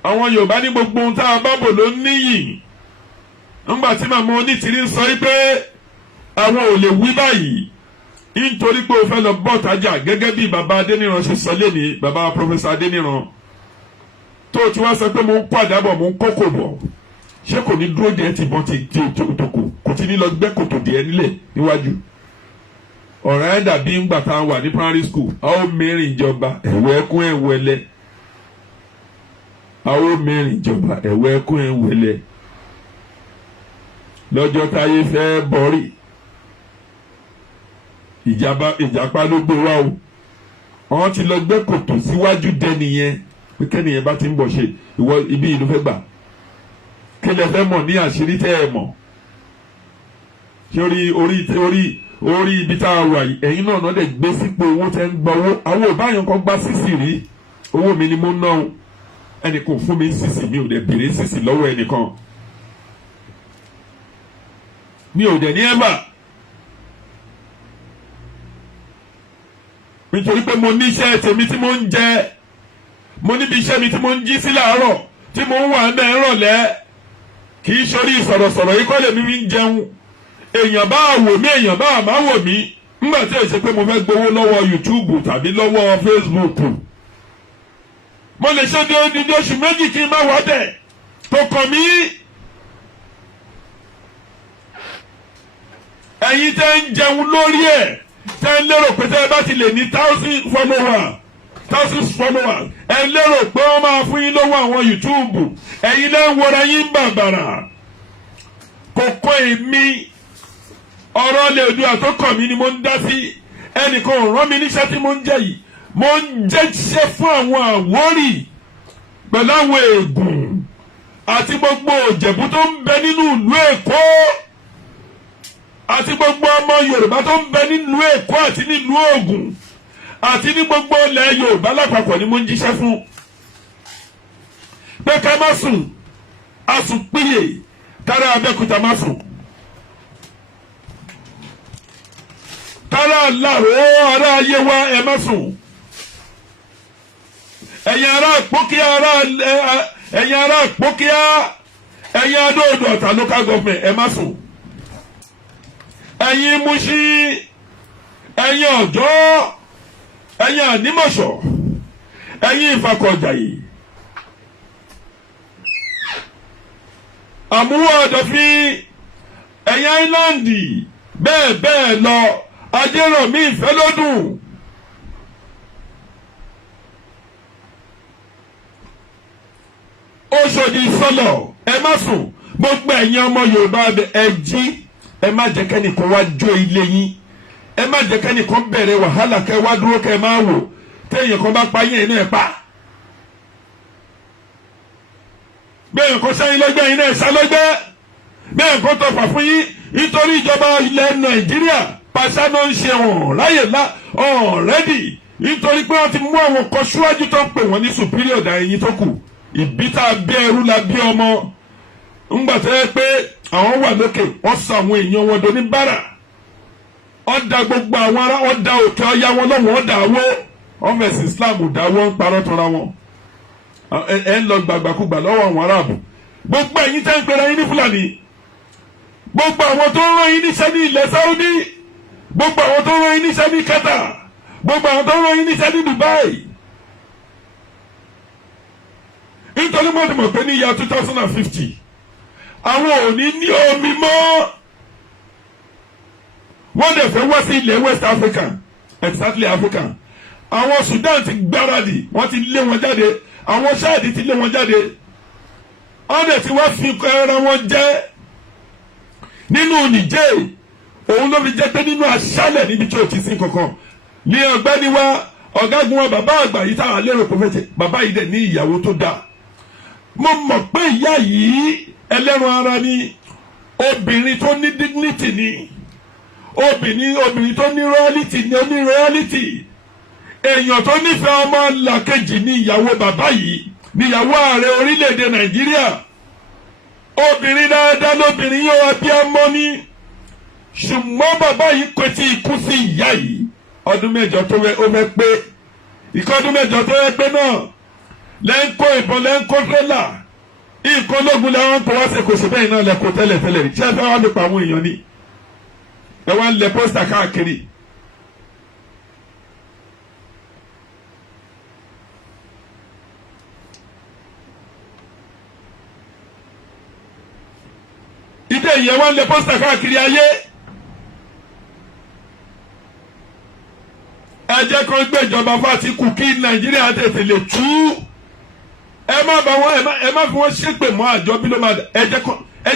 àwọn Yorùbá ní gbogbo ohun tá a bá bò ló níyì ńgbà tí màmá Onítìrí sọ pé àwọn ò lè wí báyìí nítorí pé o fẹ́ lọ bọ́ tajà gẹ́gẹ́ bí bàbá Adéníran ṣe sọ lẹ́nìí bàbá Professor Adéníran tó o ti wá sọ pé mo ń padà bọ̀ mo ń kókò bọ̀ ṣé kò ní dúró díẹ̀ tí ìbọn ti tòkòtòkò kò ti ní lọ gbẹ́ kòtò díẹ̀ nílẹ̀ níwájú ọ̀rọ̀ ẹ̀ dàbí ńgbà tá a wà ní primary school a ó mẹ́rin ìjọba ẹ̀wẹ́ ẹkún ẹ̀wẹ́lẹ́ a ó mẹ́rin ìjọba ẹ̀wẹ́ ẹkún ẹ̀wẹ́lẹ́ lọ́jọ́ táyé fẹ́ bọ́rí ìjàpá ló gbé wá o wọ́n ti lọ gbẹ́ kòtò síwájú dẹ́niyẹn pé kẹ́niyẹn bá ti ń bọ̀ ṣe ìwọ ibi ìlú fẹ́ gbà kí lẹ fẹ́ mọ̀ ní àṣírí tẹ́ ẹ mọ̀ orí ibi tá a wà yìí ẹ̀yin náà náà dẹ̀ gbé sípò owó tẹ́ ń gba owó àwọn òbáyọ̀ kan gba sísì rí owó mi ni mo ná o ẹnìkan fún mi sísì mi ò dẹ̀ béèrè sísì lọ́wọ́ ẹnìkan mi ò dẹ̀ ní ẹ̀bà nítorí pé mo níṣẹ́ tèmi tí mo ń jẹ mo níbi iṣẹ́ mi tí mo ń jí sí láàárọ̀ tí mo ń wà ń bẹ̀ ń rọ̀lẹ́ kì í sọrí sọ̀rọ̀sọ̀rọ̀ yìí kọ́ lèmi ń jẹun èèyàn bá wò mí èèyàn bá má wò mí nígbà tí èsì pé mo fẹ́ gbowó lọ́wọ́ YouTube tàbí lọ́wọ́ Facebook mo lè ṣe ní oṣù méjì kí n má wá dẹ̀ tó kàn mí. ẹ̀yin tẹ́ ń jẹun lórí ẹ̀ tẹ́ ń lérò pé tẹ́ ẹ bá ti lè ní 1000 followers ẹ lérò pé wọ́n máa fún yín lọ́wọ́ àwọn YouTube ẹ̀yin lẹ́ ń wọra yín bàbàrà kókó èmi ọ̀rọ̀ lè dùn àtọ́kọ̀ mi ni mo ń dá sí ẹnìkan ò rán mi níṣẹ́ tí mo ń jẹ́ yìí mo ń jẹ́ṣẹ́ fún àwọn Àwórì pẹ̀lú àwọn ègùn àti gbogbo òjẹ̀bú tó ń bẹ nínú ìlú Èkó àti gbogbo ọmọ Yorùbá tó ń bẹ nínú Èkó àti nílùú Ògùn àti ní gbogbo ilẹ̀ Yorùbá lápapọ̀ ni mo ń jíṣẹ́ fún pé ká má sùn àsùnpìyè kára Abẹ́òkúta má sùn kára Láró ará ayé wa ẹ má sùn ẹ̀yin ará Ìpókíà ẹ̀yin Adó-Odò Ọ̀tà local government ẹ má sùn ẹ̀yin Mùṣín ẹ̀yin Ọ̀jọ́ ẹ̀yin Ànímọ̀ṣọ́ ẹ̀yin Ìfakọ̀jàyè Àmúwò Ọ̀dọ̀fin ẹ̀yin Áíláńdì bẹ́ẹ̀ bẹ́ẹ̀ lọ Ajérọ̀mí Ìfẹ́lódùn Òṣòdì Ìsọlọ̀ ẹ má sùn gbogbo ẹ̀yin ọmọ Yorùbá ẹ jí ẹ má jẹ́ kẹ́nìkan wá jó ilé yín ẹ má jẹ́ kẹ́nìkan bẹ̀rẹ̀ wàhálà kẹ́ wá dúró kẹ́ máa wò téèyàn kan bá pa yín ẹ̀yin náà pa bẹ́ẹ̀ kó sẹ́yìn lọ́gbẹ́ yín náà sá lọ́gbẹ́ bẹ́ẹ̀ kó tọ̀fà fún yín nítorí ìjọba ilẹ̀ Nàìjíríà pàṣẹ ló ń ṣe wọn láyè ọ̀rẹ́dì nítorí pé wọ́n ti mú àwọn kan síwájú tó ń pè wọ́n ní superior dà ẹ̀yin tó kù ìbítà bí ẹrú la bí ọmọ ńgbà tó yẹ pé àwọn wà lókè wọ́n sọ àwọn èèyàn wọn do ní bára wọ́n da gbogbo àwọn ará wọ́n da òkè ọya wọn lọ́wọ́ wọ́n dà wó wọ́n fẹ̀sì Islam dà wọ́n ń parọ́ tọ́ra wọn ẹ ń lọ gbàgbàkúgbà lọ́wọ́ àwọn aráàbù gbogbo ẹ̀yin tẹ́ ń pera yín ní Fúlàní gbogbo àwọn tó ń rán yín níṣẹ́ ní ilẹ̀ Saudi gbogbo àwọn tó ń rán yín níṣẹ́ ní Qatar gbogbo àwọn tó ń rán yín níṣẹ́ ní Dubai nítorí mo ti mọ̀ pé ní ìyá 2050 àwọn ò ní ní omi mọ́ wọ́n dẹ̀ fẹ́ wá sí ilẹ̀ West Africa exactly Africa àwọn Sudan ti gbáradì wọ́n ti lé wọn jáde àwọn Ṣáàdì ti lé wọn jáde wọ́n dẹ̀ ti wá fi ara wọn jẹ́ nínú Niger òun ló fi jẹ́ pé nínú aṣálẹ̀ níbi tí o ti sin kankan ní ọ̀gbẹ́ni wa ọ̀gágun wa bàbá àgbà yìí táwọn lérò pọfẹ́tì bàbá yìí dẹ̀ ní ìyàwó tó dáa mo mọ̀ pé ìyá yìí ẹlẹ́ran ara ni obìnrin tó ní dignity ni obìnrin tó ní royalty ni oní royalty èèyàn tó nífẹ̀ẹ́ ọmọ làkejì ní ìyàwó bàbá yìí níyàwó ààrẹ orílẹ̀-èdè Nàìjíríà obìnrin dáadáa lóbìnrin yóò wá bí ọmọ ní ṣùgbọ́n bàbá yìí kò tí ì kú sí ìyá yìí ọdún mẹ́jọ tó fẹ́ pé ìkọ́dún mẹ́jọ tó fẹ́ pé náà lẹ́ńkọ́ ìbọn lẹ́ńkọ́ tẹ́lá nǹkan ológun làwọn tó wá ṣe kò sí bẹ́ẹ̀ náà lẹ́kọ̀ọ́ tẹ́lẹ̀ rí ṣé ẹ fẹ́ wá nípa àwọn èèyàn ni ẹ wá ń lẹ pósítà káàkiri. ìdè ìyẹn wá ń lẹ pósítà káàkiri ayé ẹ jẹ́ kó gbé ìjọba fásitì kí Nàìjíríà tètè lè tú ẹ má bá wọn ẹ má fi wọn ṣépè mọ́ àjọ bí ló máa ẹ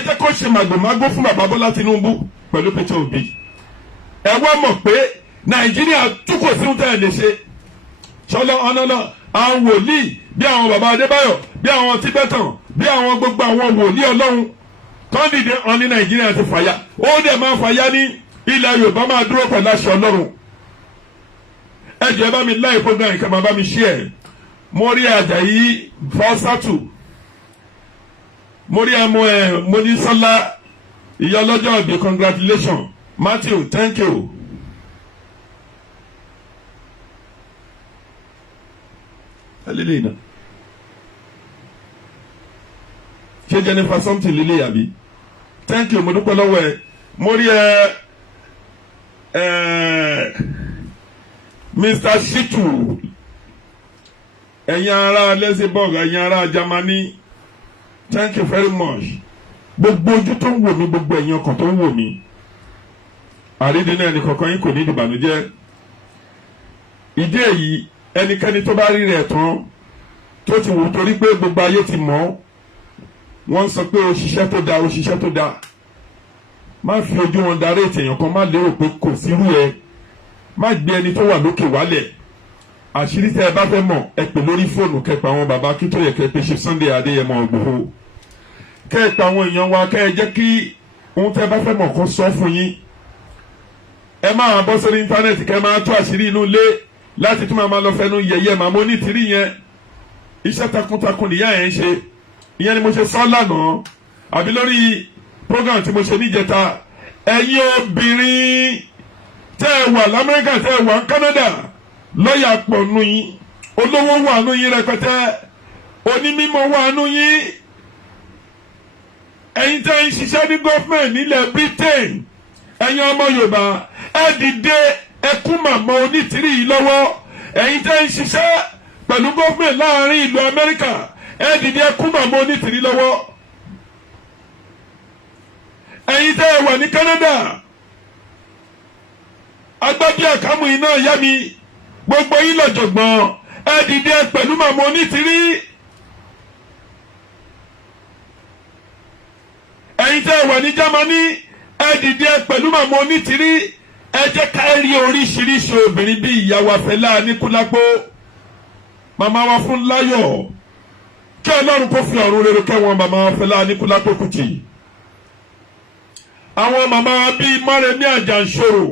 jẹ́ kó ṣe màgbòmágbó fún bàbá Bọ́lá Tinubu pẹ̀lú Peter Obi ẹ wá mọ̀ pé Nàìjíríà túkọ̀ sí ohun tẹ́ ẹ lè ṣe ṣọlọ ọ̀nà àwọn wòlíì bí àwọn bàbá Adébáyọ̀ bí àwọn Tibetan bí àwọn gbogbo àwọn wòlíì Ọlọ́run tó ń dìde hàn ní Nàìjíríà ti fàyà ó dẹ̀ máa fàyà ní ilẹ̀ Yorùbá máa dúró pẹ̀lú àṣẹ Ọlọ́run. ẹ jẹ́ bá mi láì program kí ẹ máa bá mi share. mo rí Àjàyí Fọ́sátù, mo rí ẹmu mo ní Sọlá ìyá ọlọ́jọ́ ìbí, congratulations Matthew, thank you. Lélẹ́yìn náà ṣé Jennifer something lílé yàbí, thank you mo dúpẹ́ lọ́wọ́ ẹ. mo rí Mr. Shitu, ẹ̀yin ará Luxembourg, ẹ̀yin ará Germany, thank you very much. gbogbo ojú tó ń wò mí, gbogbo ẹ̀yin ọkàn tó ń wò mí, àrídìí náà ẹnì kọ̀ọ̀kan yín kò ní ìdìbànújẹ́. ìdí èyí ẹnikẹ́ni tó bá rí rẹ̀ tán tó ti wò torí pé gbogbo ayé ti mọ̀ wọ́n sọ pé òṣìṣẹ́ tó dáa, òṣìṣẹ́ tó dáa, má fi ojú wọn darí ètèèyàn kan, má lérò pé kò sírú ẹ, má gbé ẹni tó wà lókè wálẹ̀. àṣírí tẹ́ ẹ bá fẹ́ mọ̀ ẹ pè lórí fóònù, kẹpẹ àwọn bàbá Akíntóyè, kẹpẹ ṣe Sunday Adéyẹmọ Ìgbòho, kẹpẹ àwọn èèyàn wa, kẹ ẹ jẹ́ kí ohun tẹ́ ẹ bá fẹ́ mọ̀ kó sọ fún yín. ẹ máa bọ́ sórí íńtánẹ́ẹ̀tì kẹ́ máa tó àṣírí inú ilé láti tún máa lọ fẹnu yẹ̀yẹ́ màmá onítìrí yẹn. iṣẹ́ takuntakun nìyá yẹn ń ṣe, ìyẹn ni mo ṣe sọ lánàá àbí lórí program tí mo ṣe níjẹta. ẹ̀yin obìnrin tẹ́ ẹ wà l'Amẹ́ríkà, tẹ́ ẹ wà ní Canada, lọ́ọ̀yà pọ̀ nù yín, olówó wà nù yín rẹpẹtẹ, onímọ̀ wà nù yín. ẹ̀yin tẹ́ ń ṣiṣẹ́ ní gọ́fìmẹ̀ntì nílẹ̀ Britain, ẹ̀yin ọmọ Yorùbá ẹ dìde ẹ kún màmá onítìrí yìí lọ́wọ́. ẹ̀yin tẹ́ ń ṣiṣẹ́ pẹ̀lú gọ́fìmẹ̀ntì láàrin ìlú Amẹ́ríkà ẹ dìde ẹ kún màmá onítìrí lọ́wọ́. ẹ̀yin tẹ́ ẹ wà ní Canada, agbájé àkámù iná yá mi, gbogbo yín lọ́jọ̀gbọ́n ẹ dìde pẹ̀lú màmá onítìrí. ẹ̀yin tẹ́ ẹ wà ní Germany ẹ dìde pẹ̀lú màmá onítìrí. ẹ jẹ́ ká rí oríṣiríṣi obìnrin bí ìyàwó Fẹlá Aníkúlápó, màmá wa fún láyọ̀, kí Ọlọ́run kó fi ọ̀run rere kẹ́wọn màmá Fẹlá Aníkúlápó Kútì. àwọn màmá wa bíi Mọ́remí Àjànṣòro,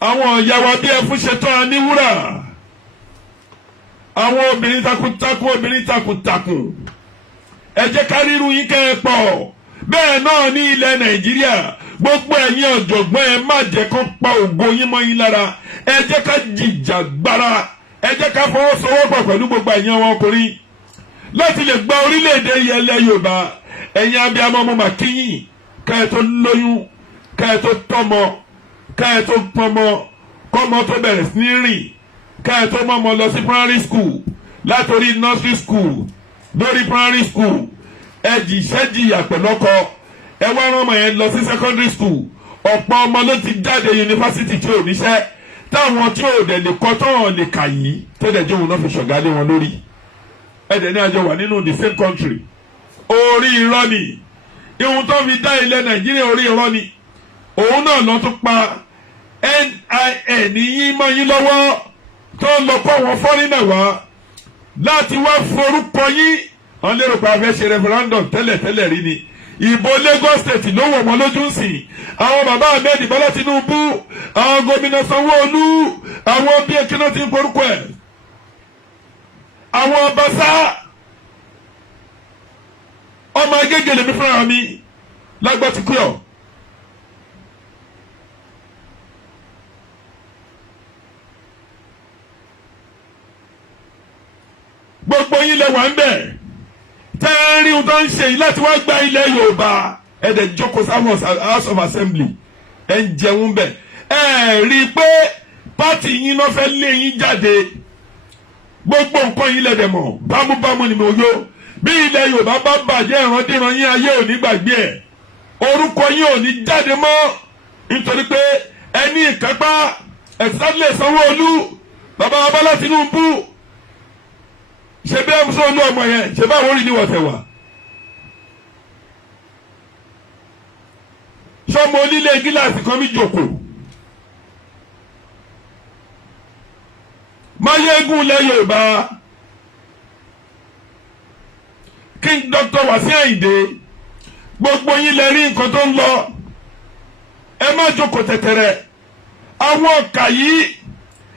àwọn ìyàwó bíi Ẹfúnṣetán Aníwúrà, àwọn obìnrin takuntakun, obìnrin takuntakun, ẹ jẹ́ ká ríru yín kẹ́ ẹ pọ̀. bẹ́ẹ̀ náà ní ilẹ̀ Nàìjíríà, gbogbo ẹ̀yin ọ̀jọ̀gbọ́n ẹ má jẹ́ kó pa ògo yín mọ́ yín lára. ẹ jẹ́ ká jìjàgbara, ẹ jẹ́ ká fọwọ́sowọ́pọ̀ pẹ̀lú gbogbo ẹ̀yin ọmọ ọkùnrin láti lè gba orílẹ̀-èdè ilẹ̀ Yorùbá. ẹ̀yin abiyamọ mo mà kí yín, ká ẹ tó lóyún, ká ẹ tó tọ́mọ, ká ẹ tó pọnmọ, kọ́mọ tó bẹ̀rẹ̀ sí ní rìn, ká ẹ tó mọ́mọ lọ sí primary school, látòrí nursery school lórí primary school, ẹ jìyà pẹ̀lú ọkọ, ẹ wá rán ọmọ yẹn lọ sí secondary school. ọ̀pọ̀ ọmọ ló ti jáde yunifásitì tí ò níṣẹ́, táwọn tí ò dẹ̀ lè kọ́ tán lè kà yìí tó dẹ̀ jẹ́ òun náà fi ṣọ̀gá lé wọn lórí. ẹ dẹ̀ ní àjọ wà nínú the same country. orí irọ́ ni ihun tó fi dá ilẹ̀ Nàìjíríà, orí irọ́ ni. òun náà lọ tún pa NIN yín mọ́ yín lọ́wọ́, tó lọ kọ́ wọn fọ́rínà wá láti wá forúkọ yín. wọ́n lérò pé a fẹ́ ṣe referendum tẹ́lẹ̀ rí ni. ìbò Lagos State ló wọ̀ wọ́n lójú sí. àwọn bàbá Ahmed Bọ́lá Tinubu, àwọn gómìnà Sanwó-Olú, àwọn bí ekínà ti ń forúkọ ẹ̀, àwọn Ọbaṣá, ọmọ Agége lèmi fúnra mi lágbọ́ ti kú ọ̀. gbogbo yín lẹ wà ń bẹ̀ tẹ́ rí ohun tó ń ṣe yìí láti wá gba ilẹ̀ Yorùbá. ẹ dẹ̀ jókòó sáwọn House of Assembly ẹ ń jẹun bẹ̀. ẹ rí i pé pátì yín náà fẹ́ lé yín jáde. gbogbo nǹkan yín lẹ̀ dẹ̀ mọ̀, bámúbámú ni mo yó. bí ilẹ̀ Yorùbá bá bàjẹ́ ìrandíran yín, ayé ò ní gbàgbé ẹ̀, orúkọ yín ò ní jáde mọ́, nítorí pé ẹ ní ìkápá. ẹ̀sánlẹ̀ Sanwó-Olú, bàbá Bọ́lá Tinubu, ṣe bẹ́ẹ̀ mú sọ́ọ́lù ọmọ yẹn, ṣe bá wọ́n rí ní wọ́tẹ̀ wá. sọmọ onílé gíláàsì kan mi jòkó. máyégún ilẹ̀ Yorùbá King Dr. Wasiu Ayinde gbogbo yín lè rí nǹkan tó ń lọ ẹ má jókòó tẹ̀tẹ̀rẹ̀ àwọn ọ̀kà yìí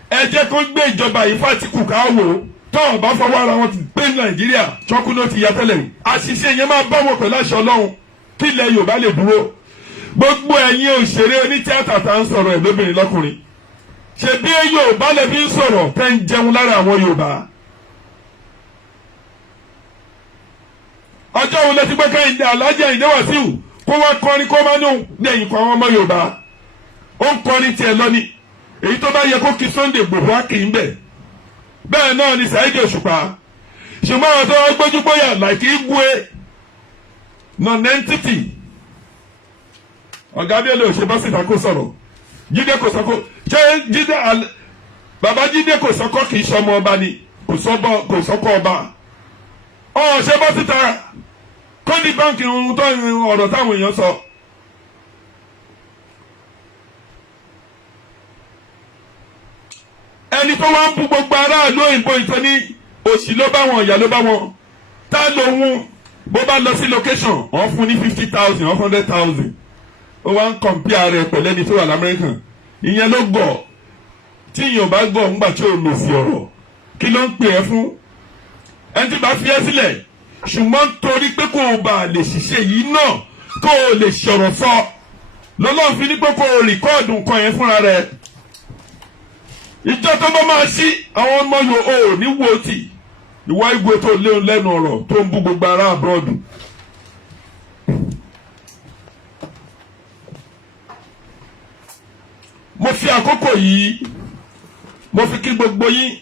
ẹ jẹ́ kó gbé ìjọba yìí fàtìkù ká wò tọ́wọ́n bá fọwọ́ ara wọn ti gbé Nàìjíríà ṣọ́kúnná ti ya tẹ́lẹ̀ àṣìṣe yẹn máa bá wọn pẹ̀lú àṣẹ Ọlọ́run kí ilẹ̀ Yorùbá lè dúró gbogbo ẹ̀yin òṣèré onítíátà tá ń sọ̀rọ̀ ẹ̀ lóbìnrin lọ́kùnrin ṣe bí Yorùbá lè fi ń sọ̀rọ̀ tẹ́ ń jẹun lára àwọn Yorùbá ọjọ́ wo lẹ ti gbé kẹ́hìndé Alhaji Ayinde Wasiu kó wá kọrin kó má ní òun dẹ̀yìn kan àwọn ọmọ Yorùbá ó ń kọrin tiẹ̀ lọ ni èyí tó bá yẹ kó kí Sunday Igboho á kì í bẹ̀ bẹ́ẹ̀ náà ni Saheed Òṣùpá ṣùgbọ́n àwọn tó gbójú gbóyà like Igwe non-entity ọ̀gá Bello ṣe bá síta kó sọ̀rọ̀ Jídé Kòsọ́kọ́ ṣé bàbá Jídé Kòsọ́kọ́ kì í ṣọmọ ọba ni Kòsọ́kọ́ ọba ṣe bá síta kó ní báńkì ohun tó ọ̀rọ̀ táwọn èèyàn sọ. ẹni tó wá ń bú gbogbo aráàlú òyìnbó ìtọ́ ní òṣì ló bá wọn ìyá ló bá wọn tá lóhun bó bá lọ sí location wọ́n fún ní 50,000 or 100,000 ó wá ń kọ̀m̀pìà rẹ̀ pẹ̀lú ẹni tó wà lamẹ́ríkà ìyẹn ló gbọ́ tí ìyẹn ò bá gbọ́ ńgbà tí ò lò sí ọ̀rọ̀ kí ló ń pè é fún ẹni tí bá fi ẹ́ sílẹ̀ ṣùgbọ́n torí pé kò bá lè ṣiṣẹ́ yìí náà kó o lè ṣọ̀rọ̀ sọ lọ́lọ́run fi ní pé kó o rìkọ́ọ̀dù nǹkan yẹn fúnra rẹ̀ ìjọ tó bá máa ṣí àwọn ọmọ yòó ní wo tì ìwà Igwe tó léun lẹ́nu ọ̀rọ̀ tó ń bú gbogbo ará àbúrọ̀dù. mo fi àkókò yìí mo fi kí gbogbo yín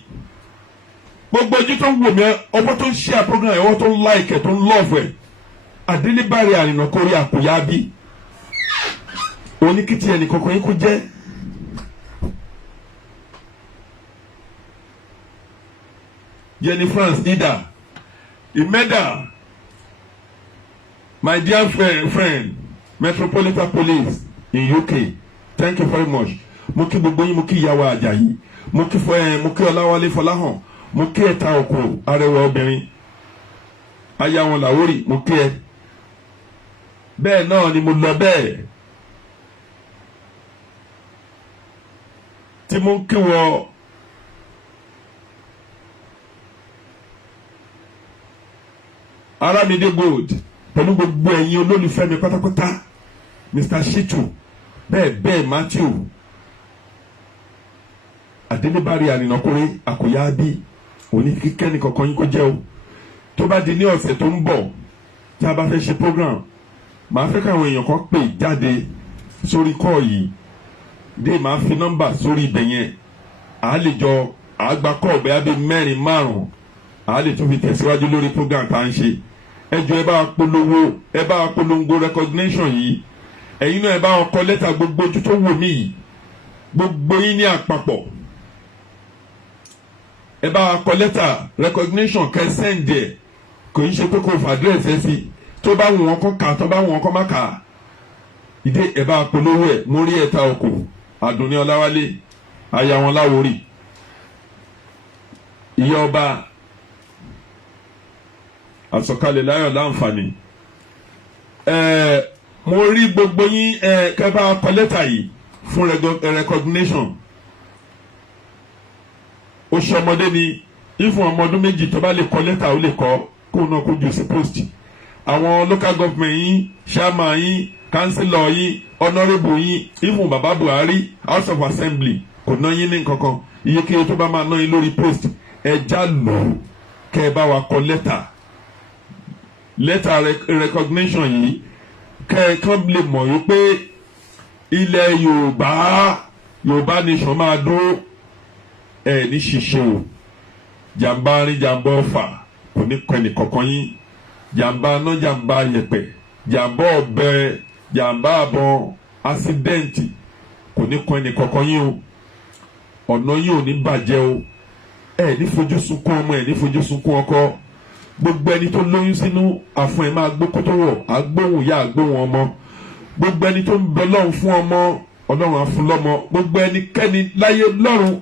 gbogbo ojú tó ń wò mí ọwọ́ tó ń share program ọwọ́ tó ń like tó ń love ẹ̀ Adélébárí Àrìnà kórí àkùyá bí oníkìtì ẹnì kankan yín kó jẹ́ Jenny France Ida Imeda my dear friend Metropolitan Police in UK thank you very much mo kí gbogbo yín mo kí ìyàwó Àjàyí mo kí Ọláwálé Fọláhàn mo kí ẹ̀ta òkú arẹwà obìnrin aya wọn Làwórì mo kí ẹ bẹ́ẹ̀ náà ni mo lọ bẹ́ẹ̀ tí mo ń kí wọ Aramide Gold pẹ̀lú gbogbo ẹ̀yin olólùfẹ́ mi pátápátá Mr. Shitu bẹ́ẹ̀ Matthew Adélébárí Àrìnà kórí àkùyá bí òní kíkẹ́ ní kankan yín kó jẹ́ o tó bá di ní ọ̀sẹ̀ tó ń bọ̀ tí a bá fẹ́ ṣe program màá fẹ́ káwọn èèyàn kan pè jáde sórí kọ́ yìí dé màá fi nọ́mbà sórí ibẹ̀ yẹn àá lè jọ àgbà kọ́ ọ̀bẹ abẹ́ 4-5 àá lè tún fi tẹ̀síwájú lórí program tá à ń ṣe ẹjọ́ ẹ bá polongo recognition yìí ẹ̀yin náà ẹ bá wọn kọ lẹ́tà gbogbo ojú tó wò mí yìí gbogbo yín ní àpapọ̀ ẹ bá wa kọ lẹ́tà recognition kẹ́ sẹ́ǹdì ẹ̀ kò ń ṣe pé kò fà àdírẹ́sì ẹ̀ sí tó bá wù wọ́n kọ́ kà tó bá wù wọ́n kọ́ má kà ìdí ẹ bá polówó ẹ̀ mo rí ẹ̀ta òkò Àdùnní Ọláwálé aya wọn Láwórì ìyá ọba àsọ̀kalẹ̀ láyọ̀ láǹfààní mo rí gbogbo yín kẹ́ bá wa kọ lẹ́tà yìí fún recognition oṣù ọmọdé ni ìfún ọmọ ọdún méjì tó bá lè kọ lẹ́tà ó lè kọ kó náà kó jù sí post àwọn local government yín chairman yín councillor yín honourable yín ìfún bàbá Buhari House of Assembly kò ná yín ní kankan iyekeye tó bá máa ná yín lórí post ẹja lò ó kẹ́ ẹ bá wa kọ lẹ́tà recognition yìí kẹ́ ẹ kàn lè mọ̀ yìí pé ilẹ̀ Yorùbá nation máa dúró ní ṣiṣẹ́ o jàmbá rí jàmbá ọ̀fà kò ní kọ́ ẹnì kankan yín jàmbá ná jàmbá yẹ̀pẹ̀ jàmbá ọ̀bẹ jàmbá àbọ̀n ásídẹ́ǹtì kò ní kọ́ ẹnì kankan yín o ọ̀nà yín ò ní bàjẹ́ o ní fojú sunkún ọmọ ní fojú sunkún ọkọ gbogbo ẹni tó lóyún sínú àfún máa gbó kótó wọ̀ àgbóhùn ìyá àgbóhùn ọmọ gbogbo ẹni tó ń bẹ lọ́run fún ọmọ Ọlọ́run á fún lọ́mọ gbogbo ẹnikẹ́ni láyé lọ́run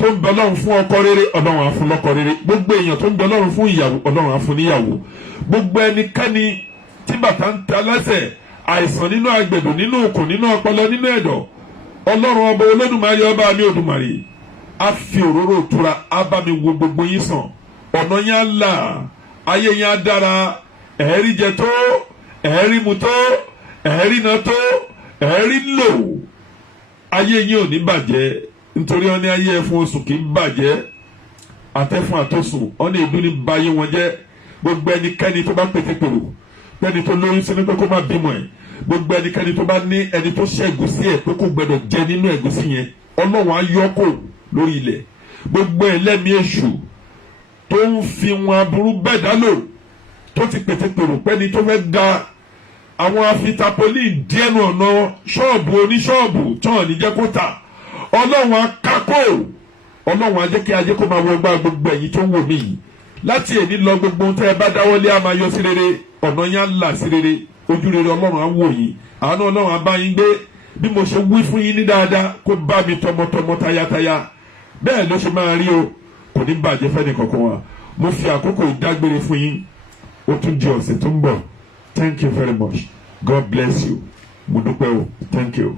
tó ń bẹ Ọlọ́run fún ọkọ rere Ọlọ́run á fún lọ́kọ rere gbogbo èèyàn tó ń bẹ Ọlọ́run fún ìyàwó Ọlọ́run á fún níyàwó gbogbo ẹnikẹ́ni tí bàtà ń ta lẹ́sẹ̀ àìsàn nínú agbẹ̀dọ̀ nínú okùn nínú ọpọlọ nínú ẹ̀dọ̀ Ọlọ́run ọba Olódùmarè ọba mi Òdùmarè á fi òróró ìtura á bá mi wo gbogbo yín sàn ọ̀nà yẹn á là ayé yẹn á dára ẹ̀ẹ́rí jẹ tó ẹ̀ẹ́rí mu tó ẹ̀ẹ́rí na tó ẹ̀ẹ́rí lò ayé yín ò ní bàjẹ́ nítorí wọn ní ayé ẹ fún oṣù kì í bàjẹ́ àtẹ̀fún àtọ̀sùn wọn ní ìdún ní bayé wọn jẹ́ gbogbo ẹnikẹ́ni tó bá pété pèrò pẹ́ni tó lóyún sínú pé kó má bímọ ẹ̀ gbogbo ẹnikẹ́ni tó bá ní ẹni tó ṣe ẹ̀gúsí ẹ̀ pé kó gbẹdọ̀ jẹ nínú ẹ̀gúsí yẹn Ọlọ́run á yọ kó lórí ilẹ̀ gbogbo ẹlẹ́mìí èṣù tó ń fi wọn aburú bẹ́ẹ̀ dá lò tó ti pété pèrò pẹ́ni tó fẹ́ da àwọn afitapoli díẹ̀nu ọ̀nà ṣọ́ọ̀bù oníṣọ́ọ̀bù tán ní jẹ́ kó tà Ọlọ́run á kákó Ọlọ́run á jẹ́ kí ajé kó máa wọ gbá gbogbo ẹ̀yin tó ń wò mí yìí láti èní lọ gbogbo ohun tẹ́ ẹ bá dáwọ́lé á máa yọ sí rere ọ̀nà yẹn á là sí rere ojú rere Ọlọ́run á wò yín àánú Ọlọ́run á bá yín gbé bí mo ṣe wí fún yín ní dáadáa kó bá mi tọmọtọmọ tayátayá bẹ́ẹ̀ ló ṣe máa rí o kò ní bàjẹ́ fẹ́ni kankan wa mo fi àkókò ìdágbére fún yín ó tún di ọ̀sẹ̀ tó ń bọ̀ thank you very much God bless you mo dúpẹ́ o thank you.